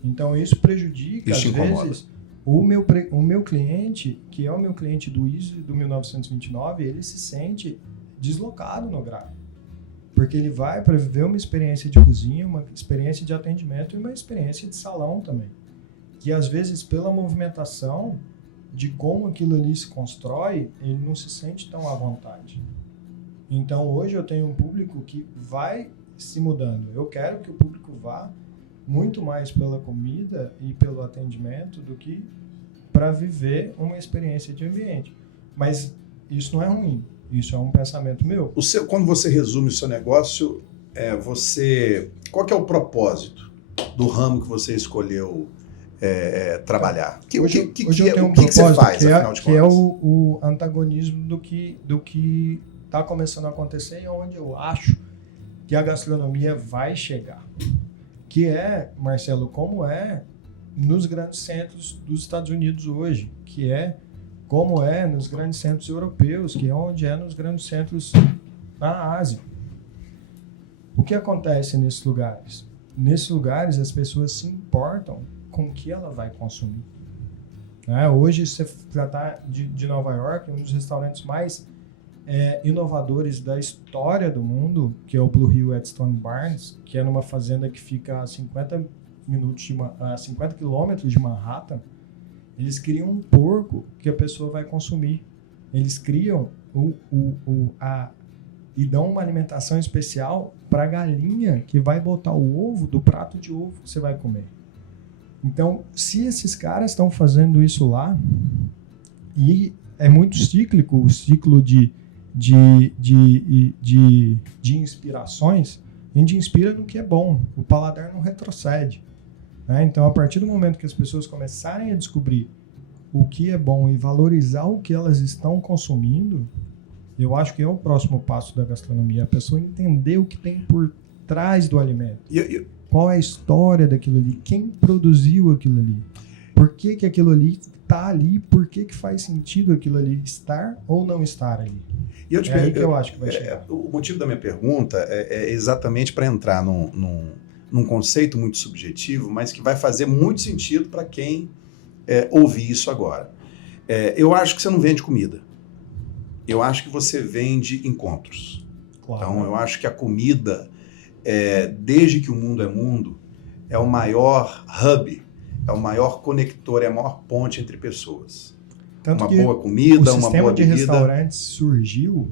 Então isso prejudica, às vezes, o meu cliente, que é o meu cliente do ISO do 1929, ele se sente deslocado no Gra. Porque ele vai para viver uma experiência de cozinha, uma experiência de atendimento e uma experiência de salão também. Que às vezes, pela movimentação de como aquilo ali se constrói, ele não se sente tão à vontade. Então hoje eu tenho um público que vai se mudando. Eu quero que o público vá muito mais pela comida e pelo atendimento do que para viver uma experiência de ambiente. Mas isso não é ruim, isso é um pensamento meu. Quando você resume o seu negócio, qual que é o propósito do ramo que você escolheu trabalhar? O que você faz, afinal de contas? Que é o antagonismo do que está está começando a acontecer e onde eu acho que a gastronomia vai chegar. Que é, Marcelo, como é nos grandes centros dos Estados Unidos hoje, que é como é nos grandes centros europeus, que é onde é nos grandes centros na Ásia. O que acontece nesses lugares? Nesses lugares as pessoas se importam com o que ela vai consumir. Hoje, se você tratar de Nova York, um dos restaurantes mais inovadores da história do mundo, que é o Blue Hill at Stone Barns, que é numa fazenda que fica a 50 quilômetros de Manhattan. Eles criam um porco que a pessoa vai consumir. Eles criam e dão uma alimentação especial para a galinha que vai botar o ovo do prato de ovo que você vai comer. Então, se esses caras estão fazendo isso lá, e é muito cíclico o ciclo de inspirações, a gente inspira no que é bom, o paladar não retrocede. Então, a partir do momento que as pessoas começarem a descobrir o que é bom e valorizar o que elas estão consumindo, eu acho que é o próximo passo da gastronomia, a pessoa entender o que tem por trás do alimento. Qual é a história daquilo ali, quem produziu aquilo ali, por que aquilo ali está ali, por que faz sentido aquilo ali estar ou não estar ali. E eu te aí que eu acho que vai chegar. O motivo da minha pergunta é exatamente para entrar num conceito muito subjetivo, mas que vai fazer muito sentido para quem ouvir isso agora. Eu acho que você não vende comida. Eu acho que você vende encontros. Claro. Então, eu acho que a comida, desde que o mundo é mundo, é o maior hub, é o maior conector, é a maior ponte entre pessoas. Tanto uma boa comida, uma boa bebida. O sistema de restaurantes surgiu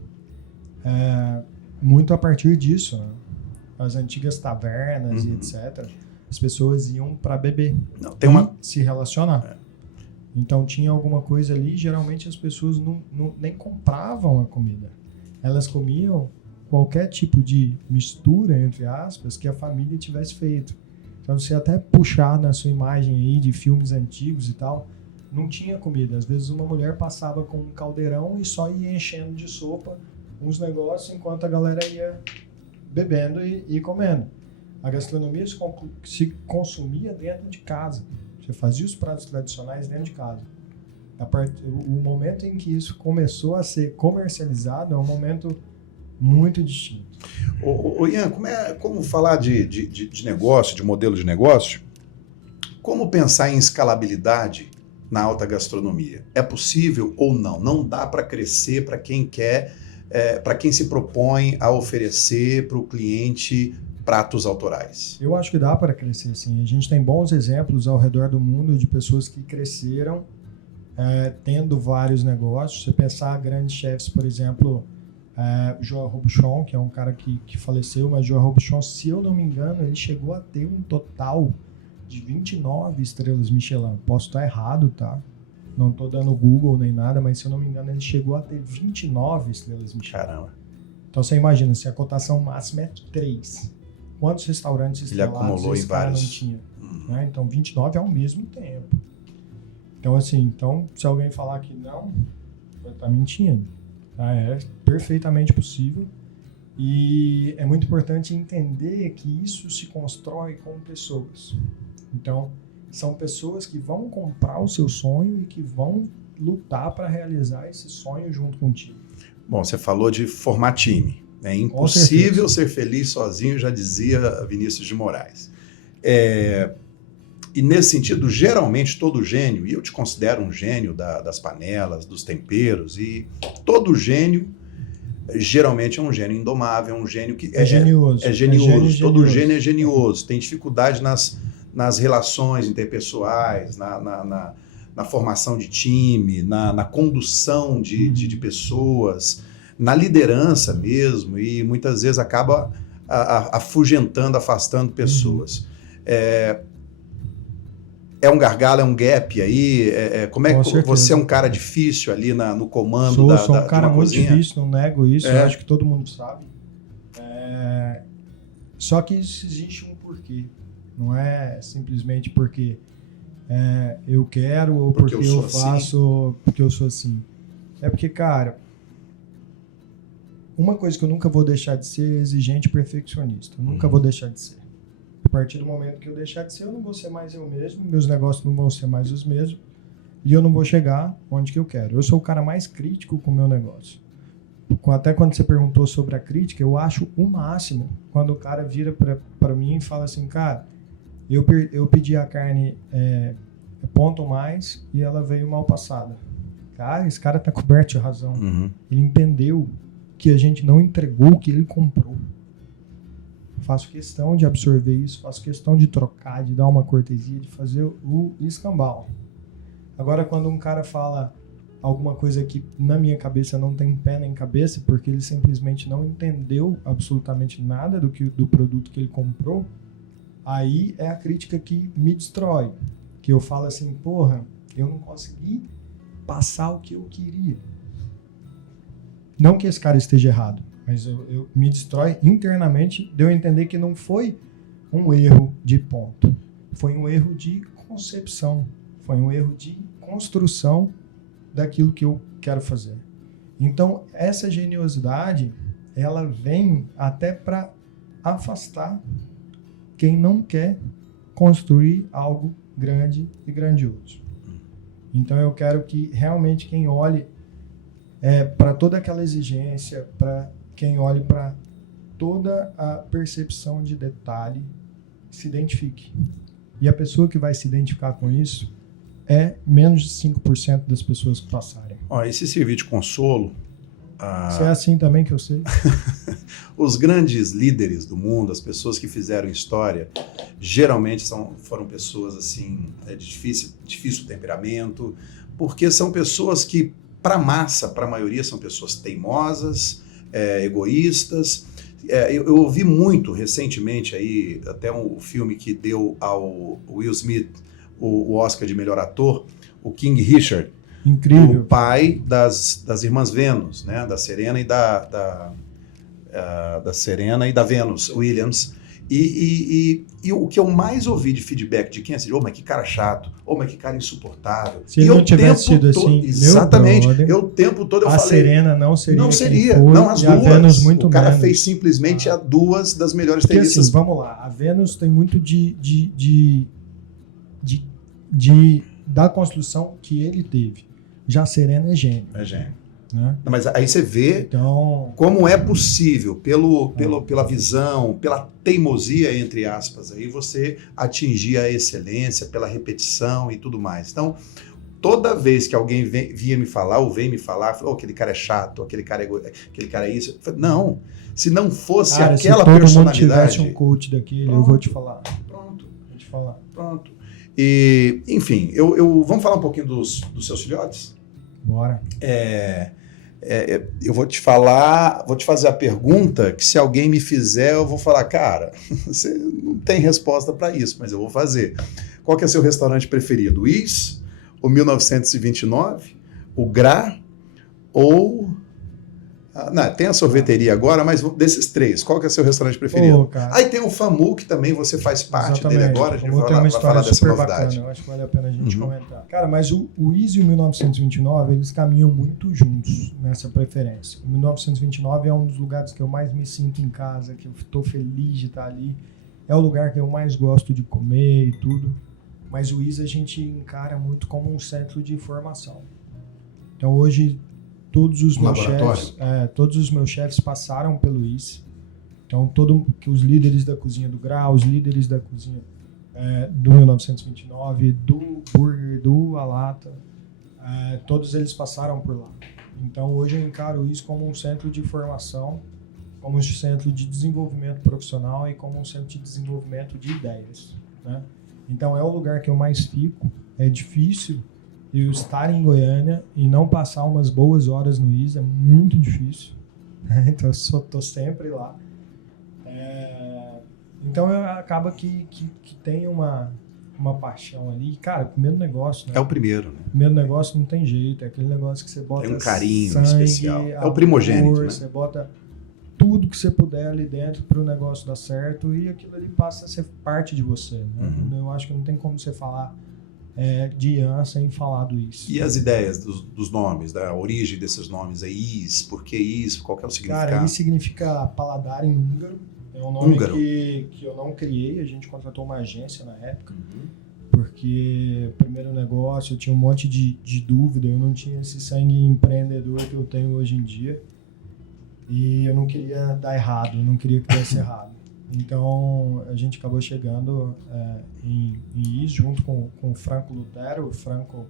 muito a partir disso, né? As antigas tavernas e etc. As pessoas iam para beber e se relacionar. Então tinha alguma coisa ali, geralmente as pessoas nem compravam a comida. Elas comiam qualquer tipo de mistura, entre aspas, que a família tivesse feito. Então você até puxar na sua imagem aí de filmes antigos e tal, não tinha comida. Às vezes uma mulher passava com um caldeirão e só ia enchendo de sopa uns negócios enquanto a galera ia bebendo e comendo. A gastronomia se consumia dentro de casa. Você fazia os pratos tradicionais dentro de casa. O momento em que isso começou a ser comercializado é um momento muito distinto. Ian, como falar de negócio, de modelo de negócio, como pensar em escalabilidade na alta gastronomia? É possível ou não? Não dá para crescer para quem quer, para quem se propõe a oferecer para o cliente pratos autorais? Eu acho que dá para crescer, sim. A gente tem bons exemplos ao redor do mundo de pessoas que cresceram tendo vários negócios. Você pensar grandes chefs, por exemplo, João Robuchon, que é um cara que faleceu, mas João Robuchon, se eu não me engano, ele chegou a ter um total de 29 estrelas Michelin. Posso estar errado, tá? Não estou dando Google nem nada, mas se eu não me engano, ele chegou a ter 29 estrelas Michelin. Caramba. Então você imagina, se a cotação máxima é 3, quantos restaurantes estrelados esse cara não tinha? Né? Então 29 ao mesmo tempo. Então assim, se alguém falar que não, tá mentindo. É perfeitamente possível. E é muito importante entender que isso se constrói com pessoas. Então, são pessoas que vão comprar o seu sonho e que vão lutar para realizar esse sonho junto contigo. Bom, você falou de formar time. É impossível ser feliz sozinho, já dizia Vinícius de Moraes. E nesse sentido, geralmente todo gênio, e eu te considero um gênio das panelas, dos temperos, e todo gênio geralmente é um gênio indomável, é um gênio que é genioso. Todo gênio é genioso, tem dificuldade nas relações interpessoais, na formação de time, na condução de pessoas, na liderança mesmo, e muitas vezes acaba afugentando, afastando pessoas. É um gargalo, é um gap aí? Como é que você é um cara difícil ali no comando da Sou um cara muito cozinha? difícil, não nego isso, eu acho que todo mundo sabe. Só que isso existe um porquê. Não é simplesmente porque eu quero ou porque eu faço, porque eu sou assim. É porque, cara, uma coisa que eu nunca vou deixar de ser é exigente e perfeccionista. Eu nunca vou deixar de ser. A partir do momento que eu deixar de ser, eu não vou ser mais eu mesmo, meus negócios não vão ser mais os mesmos, e eu não vou chegar onde que eu quero. Eu sou o cara mais crítico com o meu negócio. Até quando você perguntou sobre a crítica, eu acho o máximo quando o cara vira para mim e fala assim, cara, eu pedi a carne ponto mais e ela veio mal passada. Cara, esse cara tá coberto de razão. Ele entendeu que a gente não entregou o que ele comprou. Faço questão de absorver isso, faço questão de trocar, de dar uma cortesia, de fazer o escambau. Agora, quando um cara fala alguma coisa que na minha cabeça não tem pé nem cabeça, porque ele simplesmente não entendeu absolutamente nada do produto que ele comprou, aí é a crítica que me destrói. Que eu falo assim, porra, eu não consegui passar o que eu queria. Não que esse cara esteja errado, mas eu me destrói internamente de eu entender que não foi um erro de ponto. Foi um erro de concepção. Foi um erro de construção daquilo que eu quero fazer. Então, essa geniosidade, ela vem até para afastar quem não quer construir algo grande e grandioso. Então, eu quero que realmente quem olhe para toda aquela exigência, para quem olhe para toda a percepção de detalhe, se identifique. E a pessoa que vai se identificar com isso é menos de 5% das pessoas que passarem. Ó, esse servir de consolo... Isso é assim também que eu sei. Os grandes líderes do mundo, as pessoas que fizeram história, geralmente foram pessoas assim, de difícil temperamento, porque são pessoas que, para a massa, para a maioria, são pessoas teimosas, egoístas. Eu ouvi muito recentemente aí, até um filme que deu ao Will Smith o Oscar de melhor ator, o King Richard. Incrível. O pai das irmãs Vênus, né? Da Serena e da Serena e da Venus Williams. E o que eu mais ouvi de feedback de quem assistiu, mas que cara chato, mas que cara insuportável. Se ele não tivesse sido assim, exatamente. Meu brother, Eu o tempo todo eu a falei. Serena não seria. Não seria. Quem foi, Não, as e a duas. Vênus muito o cara menos. fez simplesmente a duas das melhores Porque tenistas. assim, vamos lá. A Vênus tem muito da construção que ele teve. Já a Serena é gênio. É gênio. Né? Mas aí você vê então, como é possível, pela visão, pela teimosia, entre aspas, aí você atingir a excelência, pela repetição e tudo mais. Então, toda vez que alguém vem me falar, aquele cara é chato, aquele cara é isso, não. Se não fosse cara, aquela se todo personalidade... mundo tivesse um coach daquele, eu vou te falar. Pronto. Vou te falar. Pronto. E, enfim, vamos falar um pouquinho dos seus filhotes? Bora. Eu vou te fazer a pergunta que se alguém me fizer, eu vou falar, cara, você não tem resposta para isso, mas eu vou fazer. Qual que é seu restaurante preferido? O Is, o 1929, o Gra ou... Não, tem a sorveteria agora, mas desses três, qual que é seu restaurante preferido? Aí tem o Famu, que também você faz parte Exatamente. dele agora, a gente vai falar dessa novidade. Bacana, eu acho que vale a pena a gente comentar. Cara, mas o Is e o 1929, eles caminham muito juntos nessa preferência. O 1929 é um dos lugares que eu mais me sinto em casa, que eu estou feliz de estar ali. É o lugar que eu mais gosto de comer e tudo. Mas o Is a gente encara muito como um centro de formação. Então hoje... Todos os meus chefes passaram pelo IS. Então, os líderes da cozinha do Grau, os líderes da cozinha do 1929, do Burger, do Alata, todos eles passaram por lá. Então, hoje eu encaro isso como um centro de formação, como um centro de desenvolvimento profissional e como um centro de desenvolvimento de ideias. Né? Então, é o lugar que eu mais fico. É difícil eu estar em Goiânia e não passar umas boas horas no IS é muito difícil. Então, eu estou sempre lá. Então, acaba que tem uma paixão ali. Cara, primeiro negócio, né? É o primeiro, né? Primeiro negócio não tem jeito. É aquele negócio que você bota tem um carinho sangue, especial. É o primogênito, né? Você bota tudo que você puder ali dentro para o negócio dar certo e aquilo ali passa a ser parte de você. Né? Eu acho que não tem como você falar de Janssen falado isso. E as ideias dos nomes, da origem desses nomes? Is, por que Is? Qual que é o significado? Cara, Is significa paladar em húngaro. É um nome Húngaro. que eu não criei, a gente contratou uma agência na época, porque primeiro negócio, eu tinha um monte de dúvida, eu não tinha esse sangue empreendedor que eu tenho hoje em dia, e eu não queria dar errado, eu não queria que desse errado. Então, a gente acabou chegando em Is, junto com o Franco Lutero, o Franco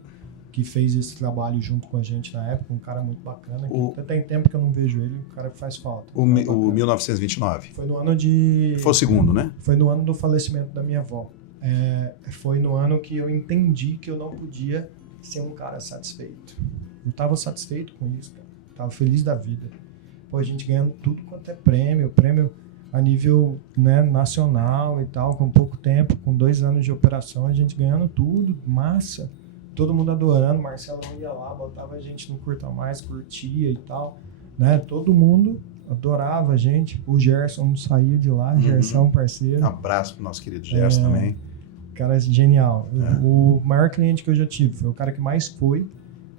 que fez esse trabalho junto com a gente na época, um cara muito bacana. Até tem tempo que eu não vejo ele, o cara faz falta. O 1929? Foi no ano de... Foi o segundo, né? Foi no ano do falecimento da minha avó. Foi no ano que eu entendi que eu não podia ser um cara satisfeito. Eu estava satisfeito com isso, cara. Tava feliz da vida. Pô, a gente ganhando tudo quanto é prêmio a nível, né, nacional e tal, com pouco tempo, com 2 anos de operação, a gente ganhando tudo, massa. Todo mundo adorando, Marcelo ia lá, botava a gente no Curta Mais, curtia e tal, né? Todo mundo adorava a gente. O Gerson não saía de lá, Gerson parceiro. Um abraço pro nosso querido Gerson também. Cara genial. O maior cliente que eu já tive, foi o cara que mais foi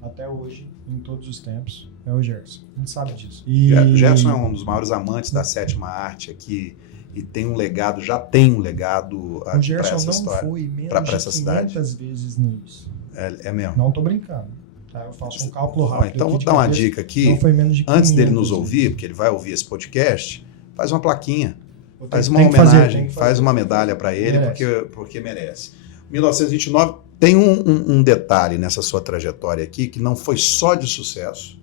até hoje, em todos os tempos, é o Gerson. A gente sabe disso. O Gerson é um dos maiores amantes da sétima arte aqui e já tem um legado para essa história. O Gerson não foi menos de 500 vezes nisso. É mesmo? Não tô brincando. Tá? Eu faço um cálculo rápido. Então vou dar uma dica aqui. Não foi menos de 500 antes dele nos ouvir, porque ele vai ouvir esse podcast, faz uma plaquinha. Faz uma homenagem, faz uma medalha para ele, porque merece. 1929 tem um detalhe nessa sua trajetória aqui, que não foi só de sucesso,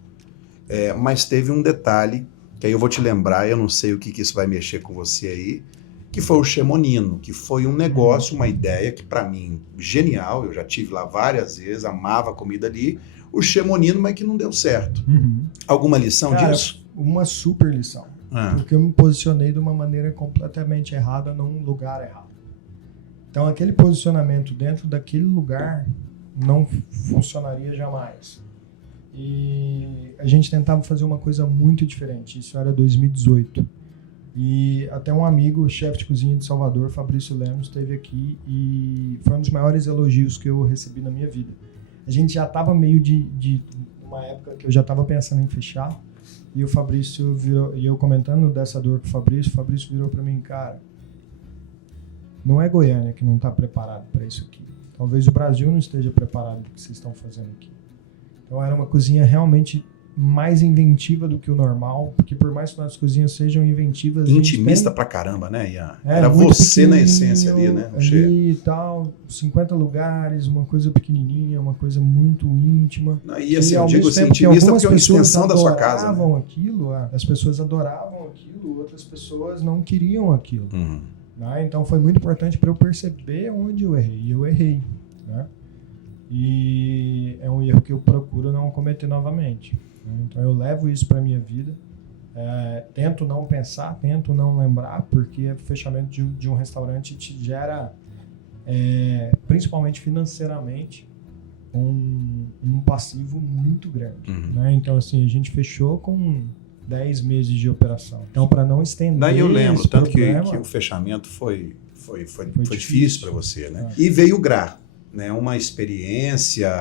mas teve um detalhe, que aí eu vou te lembrar, eu não sei o que isso vai mexer com você aí, que foi o Chemonino, que foi um negócio, uma ideia que para mim, genial, eu já tive lá várias vezes, amava a comida ali, o Chemonino, mas que não deu certo. Alguma lição disso? Uma super lição. Porque eu me posicionei de uma maneira completamente errada num lugar errado. Então, aquele posicionamento dentro daquele lugar não funcionaria jamais. E a gente tentava fazer uma coisa muito diferente. Isso era 2018. E até um amigo, chefe de cozinha de Salvador, Fabrício Lemos, esteve aqui e foi um dos maiores elogios que eu recebi na minha vida. A gente já estava meio de uma época que eu já estava pensando em fechar. E o Fabrício virou, e eu comentando dessa dor com o Fabrício virou para mim, cara, não é Goiânia que não está preparado para isso aqui. Talvez o Brasil não esteja preparado para o que vocês estão fazendo aqui. Então era uma cozinha realmente mais inventiva do que o normal, porque por mais que nossas cozinhas sejam inventivas... Intimista pra caramba, né, Ian? Era você na essência ali, né? Ali e tal, 50 lugares, uma coisa pequenininha, uma coisa muito íntima. E assim, eu digo assim, intimista porque é uma extensão da sua casa. As pessoas adoravam aquilo, outras pessoas não queriam aquilo. Né? Então foi muito importante para eu perceber onde eu errei. E eu errei. Né? E é um erro que eu procuro não cometer novamente. Então eu levo isso para minha vida, tento não pensar, tento não lembrar, porque o fechamento de um restaurante te gera, principalmente financeiramente, um passivo muito grande. Né? Então assim, a gente fechou com 10 meses de operação. Então para não estender... Daí eu lembro, tanto problema, que o fechamento foi difícil para você, né? E veio o GRA. Né, uma experiência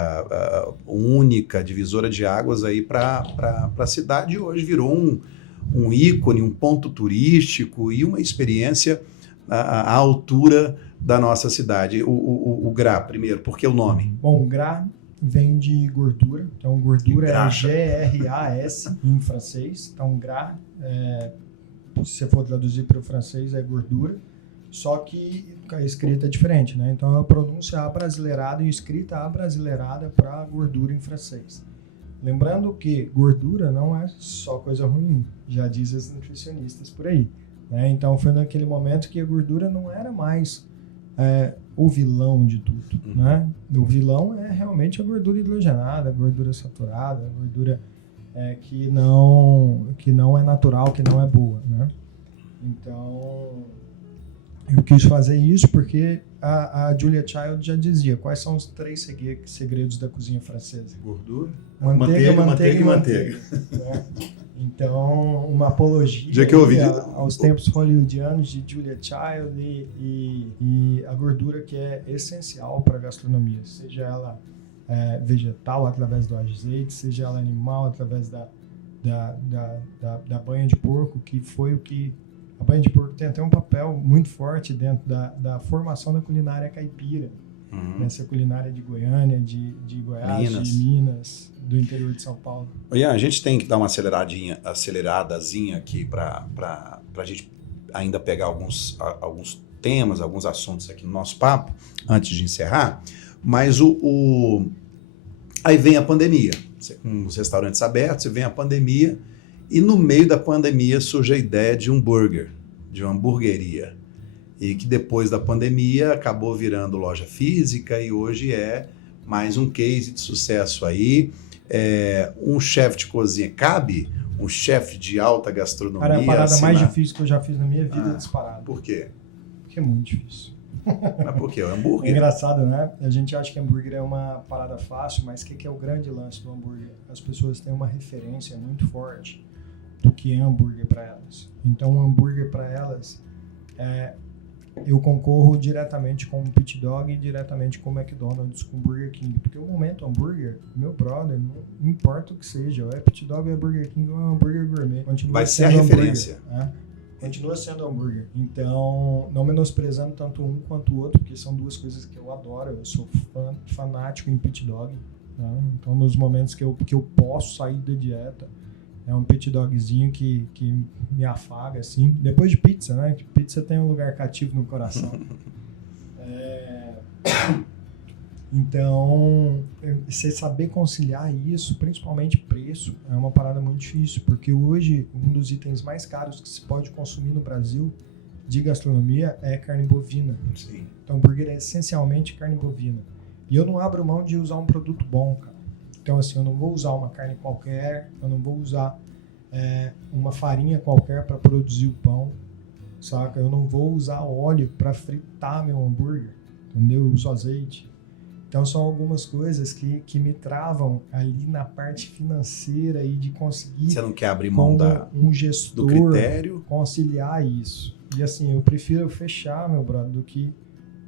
única, divisora de águas aí para a cidade, e hoje virou um ícone, um ponto turístico e uma experiência à altura da nossa cidade. O GRA, primeiro, por que o nome? Bom, GRA vem de gordura, então gordura é G-R-A-S em francês, então GRA, se você for traduzir para o francês, é gordura. Só que a escrita é diferente, né? Então a pronúncia abrasileirada e a escrita abrasileirada para gordura em francês. Lembrando que gordura não é só coisa ruim, já diz os nutricionistas por aí. Né? Então foi naquele momento que a gordura não era mais o vilão de tudo. Né? O vilão é realmente a gordura hidrogenada, a gordura saturada, a gordura que não é natural, que não é boa. Né? Então... eu quis fazer isso porque a Julia Child já dizia quais são os 3 segredos da cozinha francesa. Gordura, manteiga e manteiga. manteiga. Né? Então, uma apologia Já que eu ouvi aos tempos hollywoodianos de Julia Child e a gordura que é essencial para a gastronomia, seja ela vegetal através do azeite, seja ela animal através da banha de porco, que foi o que... A banha de porco tem até um papel muito forte dentro da formação da culinária caipira. Nessa culinária de Goiânia, de Goiás, de Minas, do interior de São Paulo. Ian, a gente tem que dar uma aceleradazinha aqui para a gente ainda pegar alguns temas, alguns assuntos aqui no nosso papo, antes de encerrar. Mas aí vem a pandemia. Com os restaurantes abertos, vem a pandemia, e no meio da pandemia surge a ideia de um burger, de uma hamburgueria. E que depois da pandemia acabou virando loja física e hoje é mais um case de sucesso aí. Um chefe de cozinha, cabe um chefe de alta gastronomia? Cara, é a parada mais difícil que eu já fiz na minha vida disparado. Por quê? Porque é muito difícil. Mas por quê? O hambúrguer? É engraçado, né? A gente acha que hambúrguer é uma parada fácil, mas o que é o grande lance do hambúrguer? As pessoas têm uma referência muito forte do que é hambúrguer para elas. Então, o hambúrguer para elas eu concorro diretamente com o Pit Dog e diretamente com o McDonald's, com o Burger King. Porque o momento hambúrguer, meu brother, não importa o que seja, é Pit Dog, é Burger King ou é hambúrguer gourmet. Vai ser a referência. Continua sendo hambúrguer. Então, não menosprezando tanto um quanto o outro, porque são duas coisas que eu adoro. Eu sou fanático em Pit Dog. Tá? Então, nos momentos que eu posso sair da dieta, é um pit dogzinho que me afaga, assim. Depois de pizza, né? Que pizza tem um lugar cativo no coração. Então, você saber conciliar isso, principalmente preço, é uma parada muito difícil. Porque hoje, um dos itens mais caros que se pode consumir no Brasil de gastronomia é carne bovina. Sim. Então, hambúrguer é essencialmente carne bovina. E eu não abro mão de usar um produto bom, cara. Então, assim, eu não vou usar uma carne qualquer, eu não vou usar uma farinha qualquer para produzir o pão, saca? Eu não vou usar óleo para fritar meu hambúrguer, entendeu? Eu uso azeite. Então, são algumas da que me travam ali na parte financeira e de conseguir... Você não quer abrir mão um gestor, do critério? Conciliar isso. E, assim, eu prefiro fechar, meu brother, do que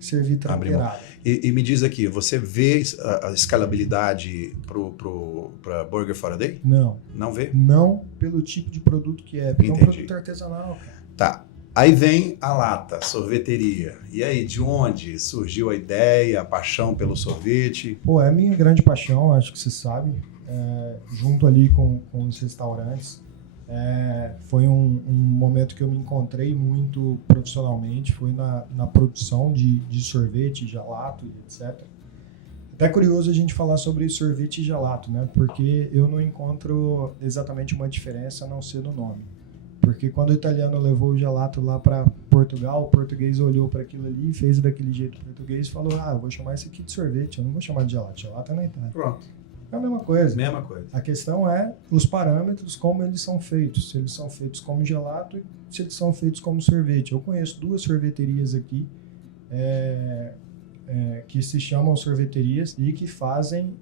servir tranqueirado. E me diz aqui, você vê a escalabilidade para Burger for a Day? Não. Não vê? Não pelo tipo de produto que é, porque é um produto artesanal, cara. Tá. Aí vem a lata, sorveteria. E aí, de onde surgiu a ideia, a paixão pelo sorvete? Pô, é a minha grande paixão, acho que você sabe, junto ali com os restaurantes. Foi um momento que eu me encontrei muito profissionalmente, foi na produção de sorvete, gelato, etc. Até curioso a gente falar sobre sorvete e gelato, né? Porque eu não encontro exatamente uma diferença a não ser no nome. Porque quando o italiano levou o gelato lá para Portugal, o português olhou para aquilo ali, fez daquele jeito português e falou: eu vou chamar isso aqui de sorvete, eu não vou chamar de gelato. Gelato é na Itália. Pronto. É a mesma coisa. Mesma coisa. A questão é os parâmetros, como eles são feitos. Se eles são feitos como gelato e se eles são feitos como sorvete. Eu conheço 2 sorveterias aqui que se chamam sorveterias e que fazem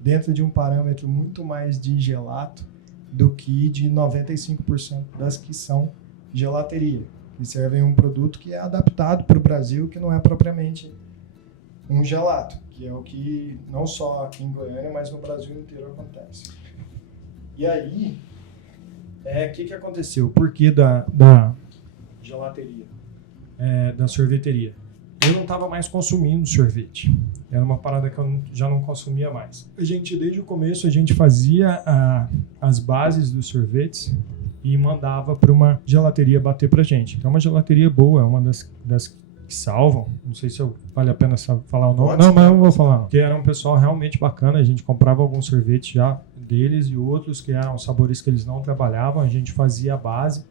dentro de um parâmetro muito mais de gelato do que de 95% das que são gelateria. Que servem um produto que é adaptado para o Brasil, que não é propriamente um gelato, que é o que não só aqui em Goiânia, mas no Brasil inteiro acontece. E aí, o que aconteceu? Por que da gelateria, da sorveteria? Eu não estava mais consumindo sorvete. Era uma parada que eu já não consumia mais. Desde o começo, a gente fazia as bases dos sorvetes e mandava para uma gelateria bater pra gente. Então, é uma gelateria boa, é uma das que salvam. Não sei se vale a pena falar o nome. Não, mas eu não vou falar. Porque era um pessoal realmente bacana. A gente comprava alguns sorvetes já deles e outros que eram sabores que eles não trabalhavam. A gente fazia a base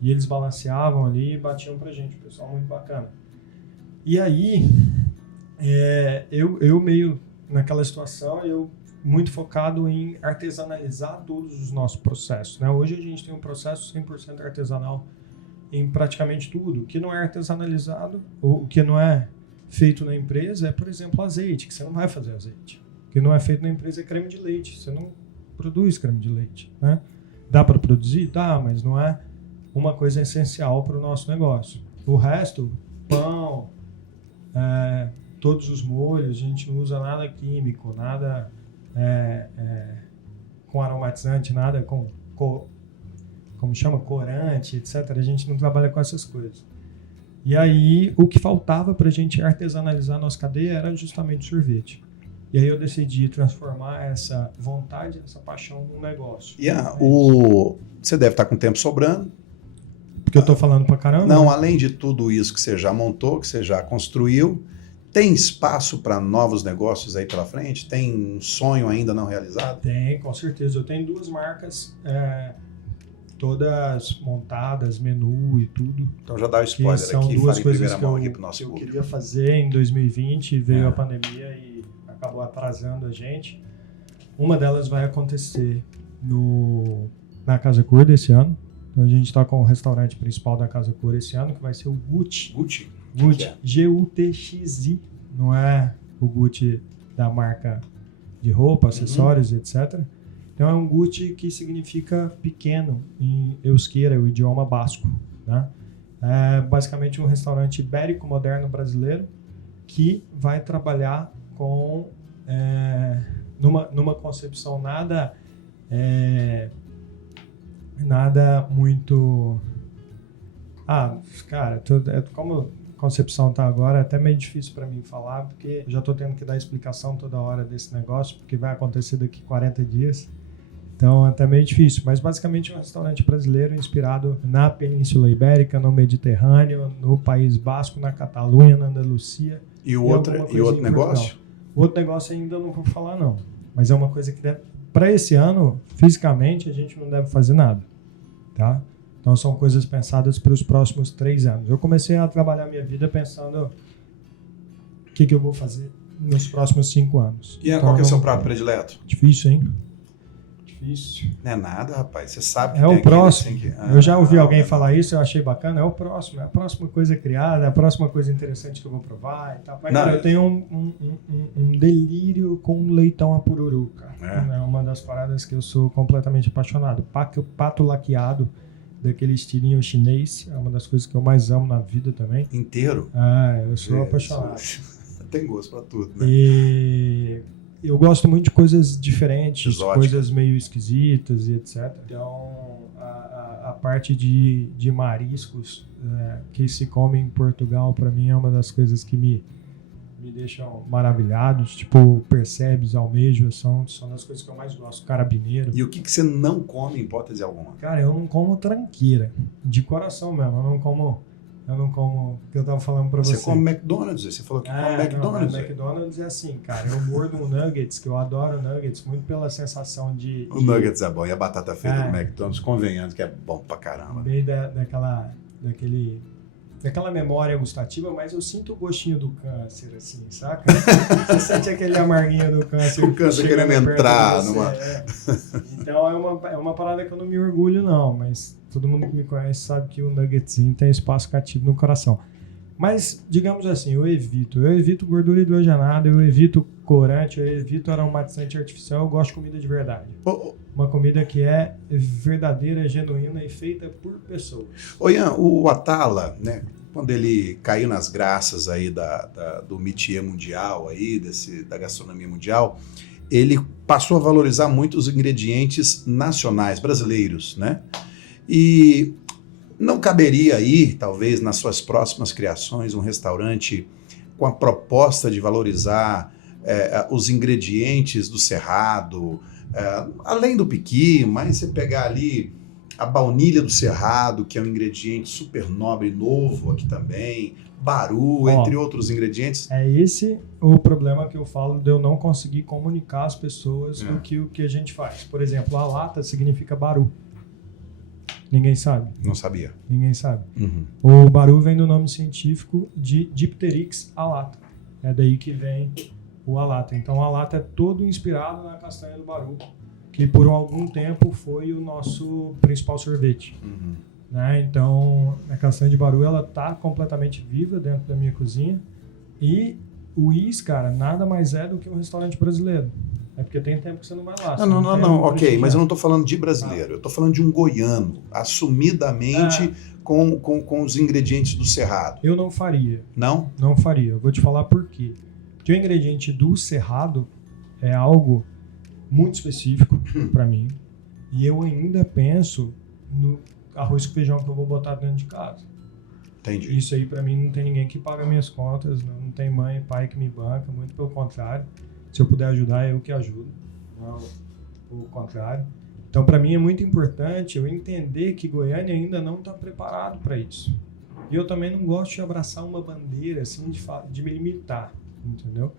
e eles balanceavam ali e batiam pra gente. Um pessoal muito bacana. E aí, eu meio naquela situação, eu muito focado em artesanalizar todos os nossos processos, né? Hoje a gente tem um processo 100% artesanal em praticamente tudo. O que não é artesanalizado, ou o que não é feito na empresa é, por exemplo, azeite, que você não vai fazer azeite. O que não é feito na empresa é creme de leite, você não produz creme de leite, né? Dá para produzir? Dá, mas não é uma coisa essencial para o nosso negócio. O resto, pão, todos os molhos, a gente não usa nada químico, nada com aromatizante, nada com como chama, corante, etc. A gente não trabalha com essas coisas. E aí, o que faltava para a gente artesanalizar a nossa cadeia era justamente o sorvete. E aí eu decidi transformar essa vontade, essa paixão num negócio. Você deve estar com tempo sobrando. Porque eu estou falando pra caramba? Não, né? além de tudo isso que você já montou, que você já construiu, tem espaço para novos negócios aí pela frente? Tem um sonho ainda não realizado? Tem, com certeza. Eu tenho 2 marcas, todas montadas, menu e tudo. Então já dá o spoiler são aqui, 2 fala em coisas primeira que mão eu, aqui pro nosso que eu público. queria fazer em 2020, veio a pandemia e acabou atrasando a gente. Uma delas vai acontecer na Casa Cor esse ano. Então a gente está com o restaurante principal da Casa Cor esse ano, que vai ser o Gucci. Gucci? G-U-T-X-I. Não é o Gucci da marca de roupa, acessórios, etc. Então é um Gucci que significa pequeno em euskera, o idioma basco. Né? É basicamente um restaurante ibérico moderno brasileiro que vai trabalhar com numa concepção nada muito... cara, como a concepção tá agora, é até meio difícil para mim falar, porque eu já tô tendo que dar explicação toda hora desse negócio, porque vai acontecer daqui 40 dias. Então, é até meio difícil. Mas, basicamente, é um restaurante brasileiro inspirado na Península Ibérica, no Mediterrâneo, no País Basco, na Catalunha, na Andaluzia. E o outro negócio? O outro negócio ainda não vou falar, não. Mas é uma coisa que, para esse ano, fisicamente, a gente não deve fazer nada. Tá? Então, são coisas pensadas para os próximos 3 anos. Eu comecei a trabalhar minha vida pensando o que eu vou fazer nos próximos 5 anos. E qual que é o seu prato predileto? Difícil, hein? Difícil. Não é nada, rapaz. Você sabe que é tem o próximo. Assim eu já ouvi alguém falar isso, eu achei bacana. É o próximo. É a próxima coisa criada, é a próxima coisa interessante que eu vou provar e tal. Mas, cara, eu tenho um delírio com leitão a pururu, cara. É uma das paradas que eu sou completamente apaixonado. Pato laqueado, daquele estilinho chinês, é uma das coisas que eu mais amo na vida também. Inteiro? Eu sou apaixonado. Tem gosto pra tudo, né? E eu gosto muito de coisas diferentes, exótica. Coisas meio esquisitas e etc. Então, a parte de mariscos que se come em Portugal, para mim, é uma das coisas que me deixam maravilhados. Tipo, percebes, almejas, são das coisas que eu mais gosto. Carabineiro. E o que você não come em hipótese alguma? Cara, eu não como tranqueira. De coração mesmo. Eu não como que eu tava falando pra você. Você come McDonald's, você falou que come McDonald's. Não, McDonald's é assim, cara. Eu mordo um nuggets, que eu adoro nuggets, muito pela sensação de... O nuggets é bom, e a batata frita do McDonald's, convenhando que é bom pra caramba. No meio daquela memória gustativa, mas eu sinto o gostinho do câncer, assim, saca? Você sente aquele amarguinho do câncer. O câncer querendo entrar numa... Então é uma parada que eu não me orgulho, não, mas todo mundo que me conhece sabe que o nuggetzinho tem espaço cativo no coração. Mas, digamos assim, eu evito gordura hidrogenada, eu evito corante, eu evito aromatizante artificial, eu gosto de comida de verdade. Uma comida que é verdadeira, genuína e feita por pessoas. Ô Ian, o Atala, né, quando ele caiu nas graças aí do métier mundial, aí, da gastronomia mundial, ele passou a valorizar muito os ingredientes nacionais, brasileiros, né? E não caberia aí, talvez, nas suas próximas criações, um restaurante com a proposta de valorizar os ingredientes do Cerrado, além do piqui, mas você pegar ali a baunilha do Cerrado, que é um ingrediente super nobre e novo aqui também, baru, entre outros ingredientes. É esse o problema que eu falo de eu não conseguir comunicar às pessoas o que a gente faz. Por exemplo, a lata significa baru. Ninguém sabe. Não sabia. Ninguém sabe. Uhum. O baru vem do nome científico de Dipteryx alata. É daí que vem o alata. Então, a alata é todo inspirado na castanha do baru, que por algum tempo foi o nosso principal sorvete. Uhum. Né? Então, a castanha de baru, ela tá completamente viva dentro da minha cozinha. E o Is, cara, nada mais é do que um restaurante brasileiro. É porque tem tempo que você não vai lá. Não, ok, mas eu não estou falando de brasileiro, eu estou falando de um goiano, assumidamente com os ingredientes do Cerrado. Eu não faria. Não? Não faria. Eu vou te falar por quê. Porque o ingrediente do Cerrado é algo muito específico para mim. E eu ainda penso no arroz com feijão que eu vou botar dentro de casa. Entendi. Isso aí para mim não tem ninguém que paga minhas contas, não tem mãe e pai que me banca, muito pelo contrário. Se eu puder ajudar, é eu que ajudo. Não o contrário. Então para mim é muito importante eu entender que Goiânia ainda não está preparado para isso. E eu também não gosto de abraçar uma bandeira assim de me limitar, entendeu?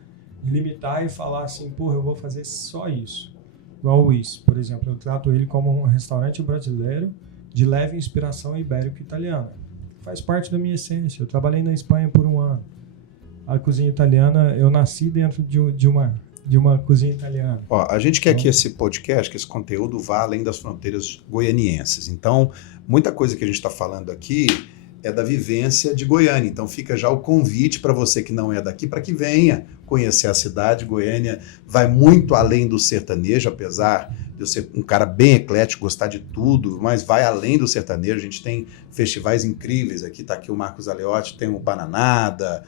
De limitar e falar assim, porra, eu vou fazer só isso. Igual o Luiz, por exemplo, eu trato ele como um restaurante brasileiro de leve inspiração ibérico-italiana. Faz parte da minha essência. Eu trabalhei na Espanha por 1 ano. A cozinha italiana, eu nasci dentro de uma cozinha italiana. Ó, a gente quer que esse podcast, que esse conteúdo vá além das fronteiras goianienses. Então, muita coisa que a gente está falando aqui é da vivência de Goiânia. Então fica já o convite para você que não é daqui, para que venha conhecer a cidade. Goiânia vai muito além do sertanejo, apesar de eu ser um cara bem eclético, gostar de tudo, mas vai além do sertanejo. A gente tem festivais incríveis aqui, tá aqui o Marcos Aleotti, tem o Bananada,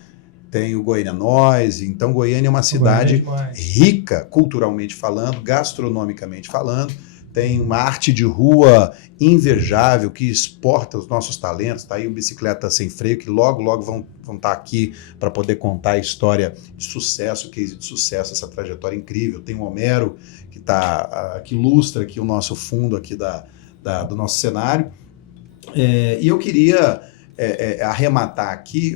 tem o Goiânia Noise. Então Goiânia é uma cidade rica culturalmente falando, gastronomicamente falando. Tem uma arte de rua invejável que exporta os nossos talentos. Está aí o Bicicleta Sem Freio, que logo vão estar aqui para poder contar a história de sucesso, case de sucesso, essa trajetória incrível. Tem o Homero, que ilustra aqui o nosso fundo aqui do nosso cenário. E eu queria arrematar aqui,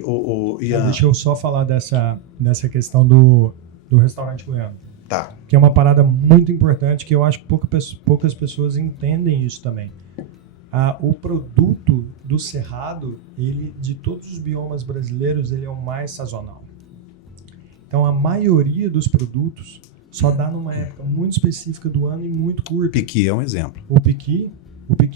Ian. Deixa eu só falar dessa questão do restaurante goiano. Tá. Que é uma parada muito importante, que eu acho que poucas pessoas entendem isso também. O produto do Cerrado, ele, de todos os biomas brasileiros, ele é o mais sazonal. Então, a maioria dos produtos só dá numa época muito específica do ano e muito curta. O piqui é um exemplo. O piqui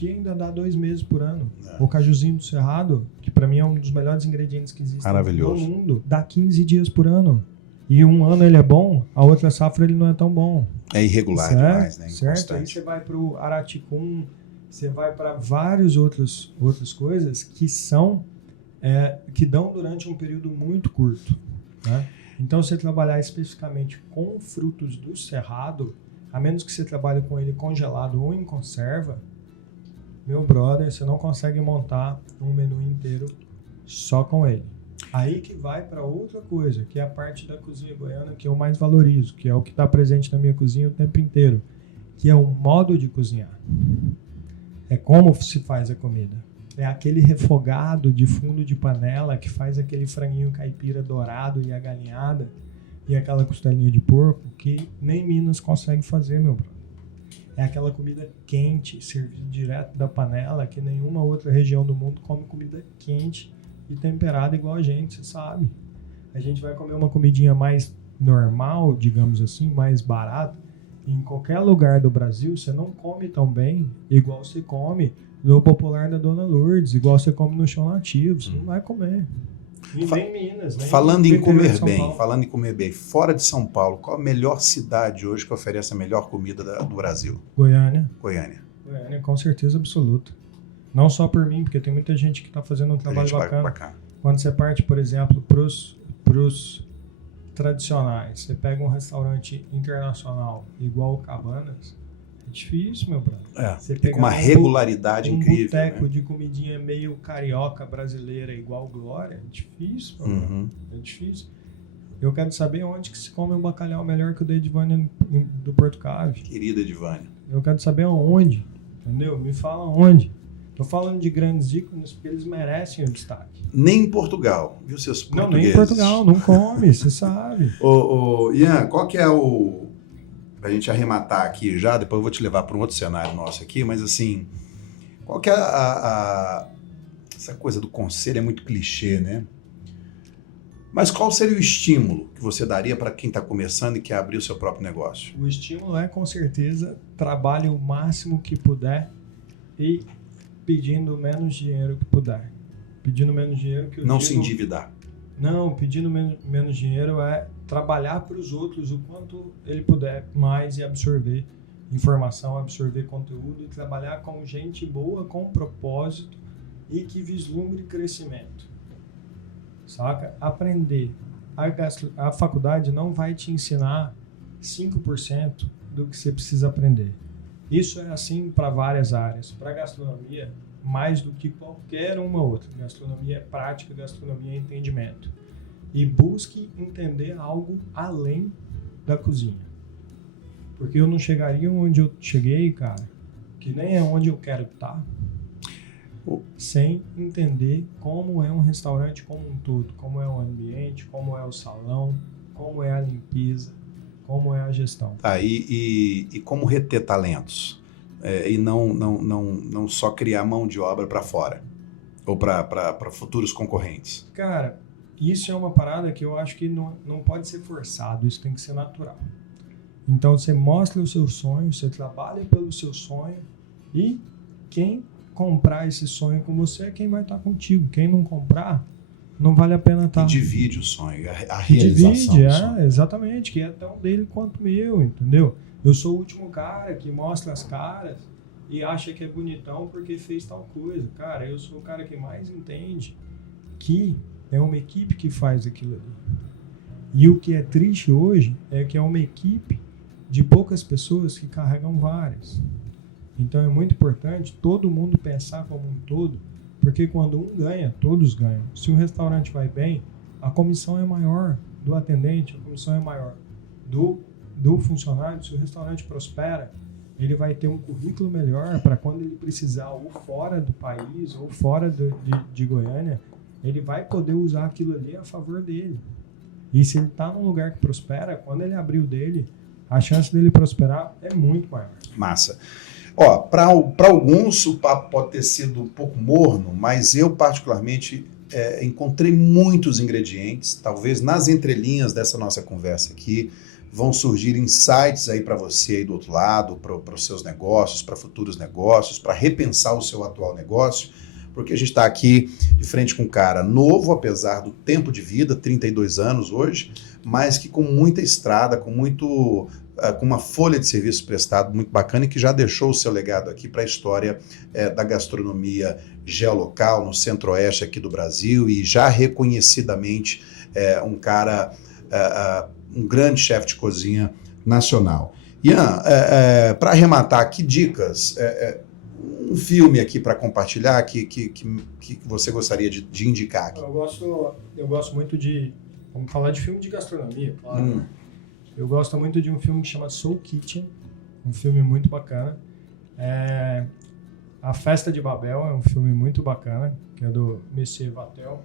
ainda dá 2 meses por ano. O cajuzinho do Cerrado, que para mim é um dos melhores ingredientes que existem no mundo, dá 15 dias por ano. E um ano ele é bom, a outra safra ele não é tão bom. É irregular demais, né? Certo? Aí você vai para o Araticum, você vai para várias outras coisas que dão durante um período muito curto. Né? Então, você trabalhar especificamente com frutos do Cerrado, a menos que você trabalhe com ele congelado ou em conserva, meu brother, você não consegue montar um menu inteiro só com ele. Aí que vai para outra coisa, que é a parte da cozinha goiana que eu mais valorizo, que é o que está presente na minha cozinha o tempo inteiro, que é o modo de cozinhar. É como se faz a comida. É aquele refogado de fundo de panela que faz aquele franguinho caipira dourado e a galinhada e aquela costelinha de porco que nem Minas consegue fazer, meu brother. É aquela comida quente, servida direto da panela, que nenhuma outra região do mundo come comida quente e temperada igual a gente, você sabe. A gente vai comer uma comidinha mais normal, digamos assim, mais barata. Em qualquer lugar do Brasil, você não come tão bem igual você come no Popular da Dona Lourdes, igual você come no Chão Nativo. Você não vai comer. E nem Minas, né? Falando em comer bem, fora de São Paulo, qual a melhor cidade hoje que oferece a melhor comida do Brasil? Goiânia, com certeza absoluta. Não só por mim, porque tem muita gente que está fazendo um trabalho bacana. Quando você parte, por exemplo, pros tradicionais, você pega um restaurante internacional igual o Cabanas, é difícil, meu brother. Você tem uma regularidade incrível. Um boteco, né, de comidinha meio carioca brasileira igual Glória, é difícil, meu brother. É difícil. Eu quero saber onde que se come um bacalhau melhor que o da Edvânia do Porto Cave. Querida Edvânia. Eu quero saber aonde, entendeu? Me fala onde. Tô falando de grandes ícones porque eles merecem o destaque. Nem em Portugal, viu, seus portugueses? Não, nem em Portugal, não come, você sabe. Ian, qual que é pra gente arrematar aqui já, depois eu vou te levar para um outro cenário nosso aqui, mas assim, qual que é essa coisa do conselho é muito clichê, né? Mas qual seria o estímulo que você daria para quem está começando e quer abrir o seu próprio negócio? O estímulo é, com certeza, trabalhe o máximo que puder e pedindo menos dinheiro que puder. Pedindo menos dinheiro que eu Não digo, se endividar. Não, pedindo menos dinheiro é trabalhar para os outros o quanto ele puder mais e absorver informação, absorver conteúdo e trabalhar com gente boa, com propósito e que vislumbre crescimento. Saca? Aprender. A faculdade não vai te ensinar 5% do que você precisa aprender. Isso é assim para várias áreas. Para gastronomia, mais do que qualquer uma outra. Gastronomia é prática, gastronomia é entendimento. E busque entender algo além da cozinha. Porque eu não chegaria onde eu cheguei, cara, que nem é onde eu quero estar, sem entender como é um restaurante como um todo, como é o ambiente, como é o salão, como é a limpeza, como é a gestão. E como reter talentos? E não só criar mão de obra para fora ou para futuros concorrentes. Cara, isso é uma parada que eu acho que não pode ser forçado, isso tem que ser natural. Então você mostra o seu sonho, você trabalha pelo seu sonho e quem comprar esse sonho com você é quem vai estar contigo. Quem não comprar, não vale a pena estar. E divide o sonho, a realização divide, do sonho. Exatamente, que é tão dele quanto meu, entendeu? Eu sou o último cara que mostra as caras e acha que é bonitão porque fez tal coisa. Cara, eu sou o cara que mais entende que é uma equipe que faz aquilo ali. E o que é triste hoje é que é uma equipe de poucas pessoas que carregam várias. Então é muito importante todo mundo pensar como um todo, porque quando um ganha, todos ganham. Se um restaurante vai bem, a comissão é maior do atendente, a comissão é maior do funcionário. Se o restaurante prospera, ele vai ter um currículo melhor para quando ele precisar ou fora do país ou fora de Goiânia, ele vai poder usar aquilo ali a favor dele. E se ele está num lugar que prospera, quando ele abrir o dele, a chance dele prosperar é muito maior. Massa. Ó, para alguns o papo pode ter sido um pouco morno, mas eu particularmente encontrei muitos ingredientes, talvez nas entrelinhas dessa nossa conversa aqui, vão surgir insights aí para você aí do outro lado, para os seus negócios, para futuros negócios, para repensar o seu atual negócio, porque a gente está aqui de frente com um cara novo, apesar do tempo de vida, 32 anos hoje, mas que com muita estrada, com uma folha de serviço prestado muito bacana e que já deixou o seu legado aqui para a história da gastronomia geolocal no centro-oeste aqui do Brasil e já reconhecidamente um cara, um grande chefe de cozinha nacional. Ian, para arrematar, que dicas, um filme aqui para compartilhar que você gostaria de indicar aqui? Eu gosto muito de, vamos falar de filme de gastronomia, claro. Eu gosto muito de um filme que chama Soul Kitchen, um filme muito bacana. A Festa de Babel é um filme muito bacana, que é do Monsieur Vatel.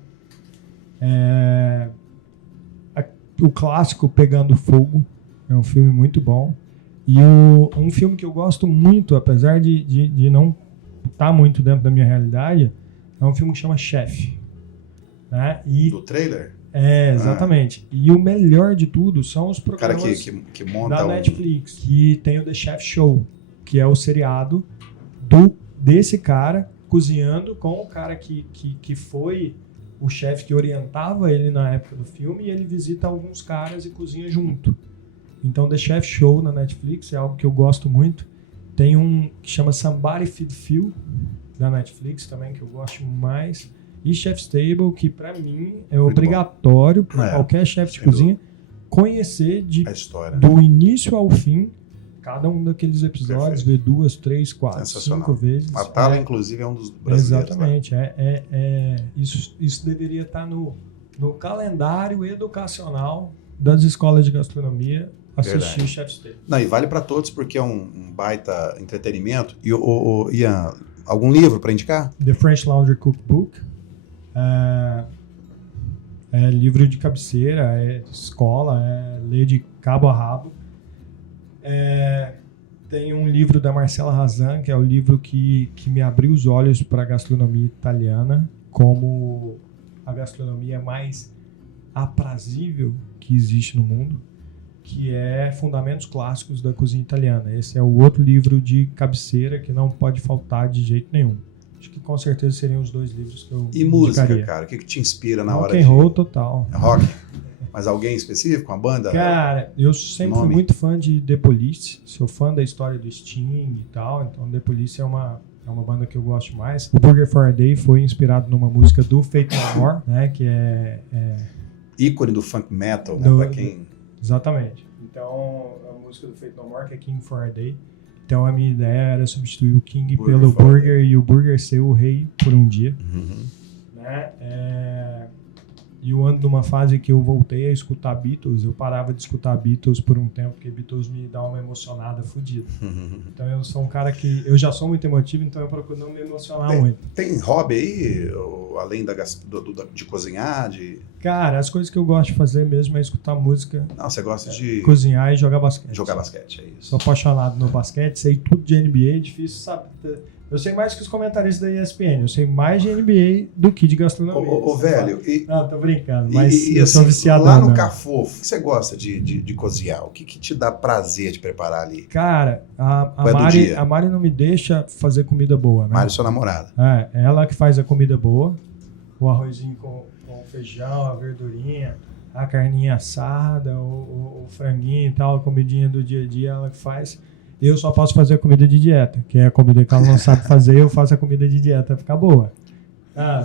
O clássico Pegando Fogo é um filme muito bom. E um filme que eu gosto muito, apesar de não estar muito dentro da minha realidade, é um filme que chama Chef. Né? Do trailer? Exatamente. E o melhor de tudo são os programas que monta da Netflix, que tem o The Chef Show, que é o seriado desse cara cozinhando com o cara que foi o chefe que orientava ele na época do filme, e ele visita alguns caras e cozinha junto. Então, The Chef Show na Netflix é algo que eu gosto muito. Tem um que chama Somebody Feed Phil, da Netflix também, que eu gosto mais. E Chef's Table, que pra mim é muito obrigatório para qualquer chefe de cozinha conhecer a história, do início ao fim, cada um daqueles episódios, ver 2, 3, 4, 5 vezes. A Tala, inclusive, é um dos brasileiros. Exatamente. Isso deveria estar no calendário educacional das escolas de gastronomia, assistir Chef's Table. Não, e vale para todos, porque é um baita entretenimento. E, Ian, algum livro para indicar? The French Laundry Cookbook. É livro de cabeceira, é escola, ler de cabo a rabo. Tem um livro da Marcela Razan, que é o livro que me abriu os olhos para a gastronomia italiana, como a gastronomia mais aprazível que existe no mundo, que é Fundamentos Clássicos da Cozinha Italiana. Esse é o outro livro de cabeceira que não pode faltar de jeito nenhum. acho que com certeza seriam os 2 livros que eu E música, indicaria. cara? O que te inspira na hora Rock and roll total. Rock? Mas alguém específico? Uma banda? Cara, eu sempre fui muito fã de The Police. Sou fã da história do Sting e tal. Então The Police é uma banda que eu gosto mais. O Burger for a Day foi inspirado numa música do Faith No More, né? Que é ícone do funk metal, né? Pra quem... Exatamente. Então, a música do Faith No More, que é King for a Day. Então, a minha ideia era substituir o King pelo Burger e o Burger ser o rei por um dia. Né? E eu ando numa fase que eu voltei a escutar Beatles. Eu parava de escutar Beatles por um tempo, porque Beatles me dá uma emocionada fodida. Então eu sou um cara que... Eu já sou muito emotivo, então eu procuro não me emocionar muito. Tem hobby aí, além de cozinhar? Cara, as coisas que eu gosto de fazer mesmo é escutar música. Não, você gosta de... Cozinhar e jogar basquete. Jogar basquete, é isso. Sou apaixonado no basquete, sei tudo de NBA, difícil saber... Eu sei mais que os comentaristas da ESPN, eu sei mais de NBA do que de gastronomia. Ô velho... Não, tô brincando, mas eu assim, sou viciado. Lá no Cafofo, o que você gosta de cozinhar? O que te dá prazer de preparar ali? Cara, a Mari não me deixa fazer comida boa, né? Mari é sua namorada. É ela que faz a comida boa, o arrozinho com feijão, a verdurinha, a carninha assada, o franguinho e tal, a comidinha do dia a dia, ela que faz. Eu só posso fazer a comida de dieta, que é a comida que ela não sabe fazer, eu faço a comida de dieta, ficar boa.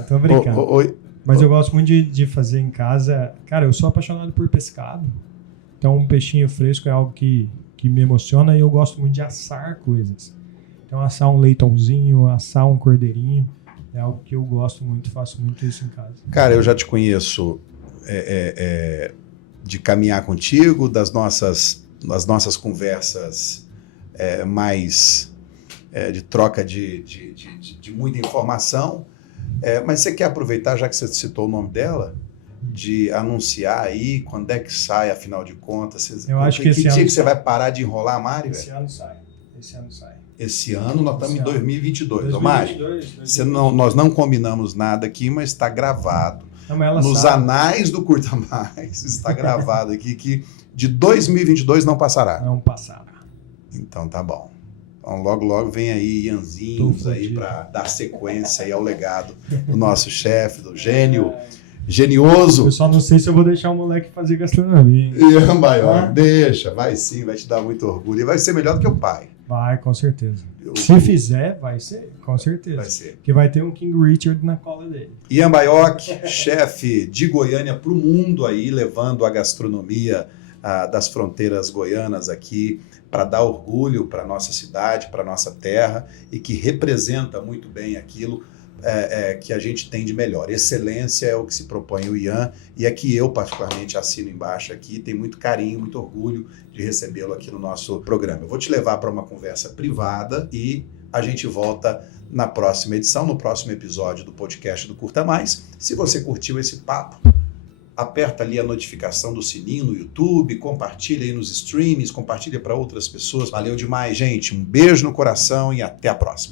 Tô brincando. Mas eu gosto muito de fazer em casa. Cara, eu sou apaixonado por pescado, então um peixinho fresco é algo que me emociona e eu gosto muito de assar coisas. Então assar um leitãozinho, assar um cordeirinho, é algo que eu gosto muito, faço muito isso em casa. Cara, eu já te conheço de caminhar contigo, das nossas conversas mais de troca de muita informação, mas você quer aproveitar, já que você citou o nome dela, de anunciar aí quando é que sai, afinal de contas? Eu acho que esse dia ano que você vai parar de enrolar a Mari? Esse ano sai. Esse ano nós estamos em 2022. 2022, Mari, nós não combinamos nada aqui, mas está gravado. Nos anais do Curta Mais está gravado aqui que de 2022 não passará. Não passará. Então tá bom. Então logo vem aí Ianzinhos aí para dar sequência aí ao legado do nosso chefe, do gênio, genioso. Eu só não sei se eu vou deixar o moleque fazer gastronomia. Ian Baior, deixa, vai sim, vai te dar muito orgulho. E vai ser melhor do que o pai. Vai, com certeza. Se fizer, vai ser, com certeza. Vai ser. Porque vai ter um King Richard na cola dele. Ian Baiocchi, chefe de Goiânia para o mundo aí, levando a gastronomia das fronteiras goianas aqui para dar orgulho para a nossa cidade, para a nossa terra e que representa muito bem aquilo que a gente tem de melhor. Excelência é o que se propõe o Ian e é que eu particularmente assino embaixo aqui, tenho muito carinho, muito orgulho de recebê-lo aqui no nosso programa. Eu vou te levar para uma conversa privada e a gente volta na próxima edição, no próximo episódio do podcast do Curta Mais. Se você curtiu esse papo, aperta ali a notificação do sininho no YouTube, compartilha aí nos streams, compartilha para outras pessoas. Valeu demais, gente. Um beijo no coração e até a próxima.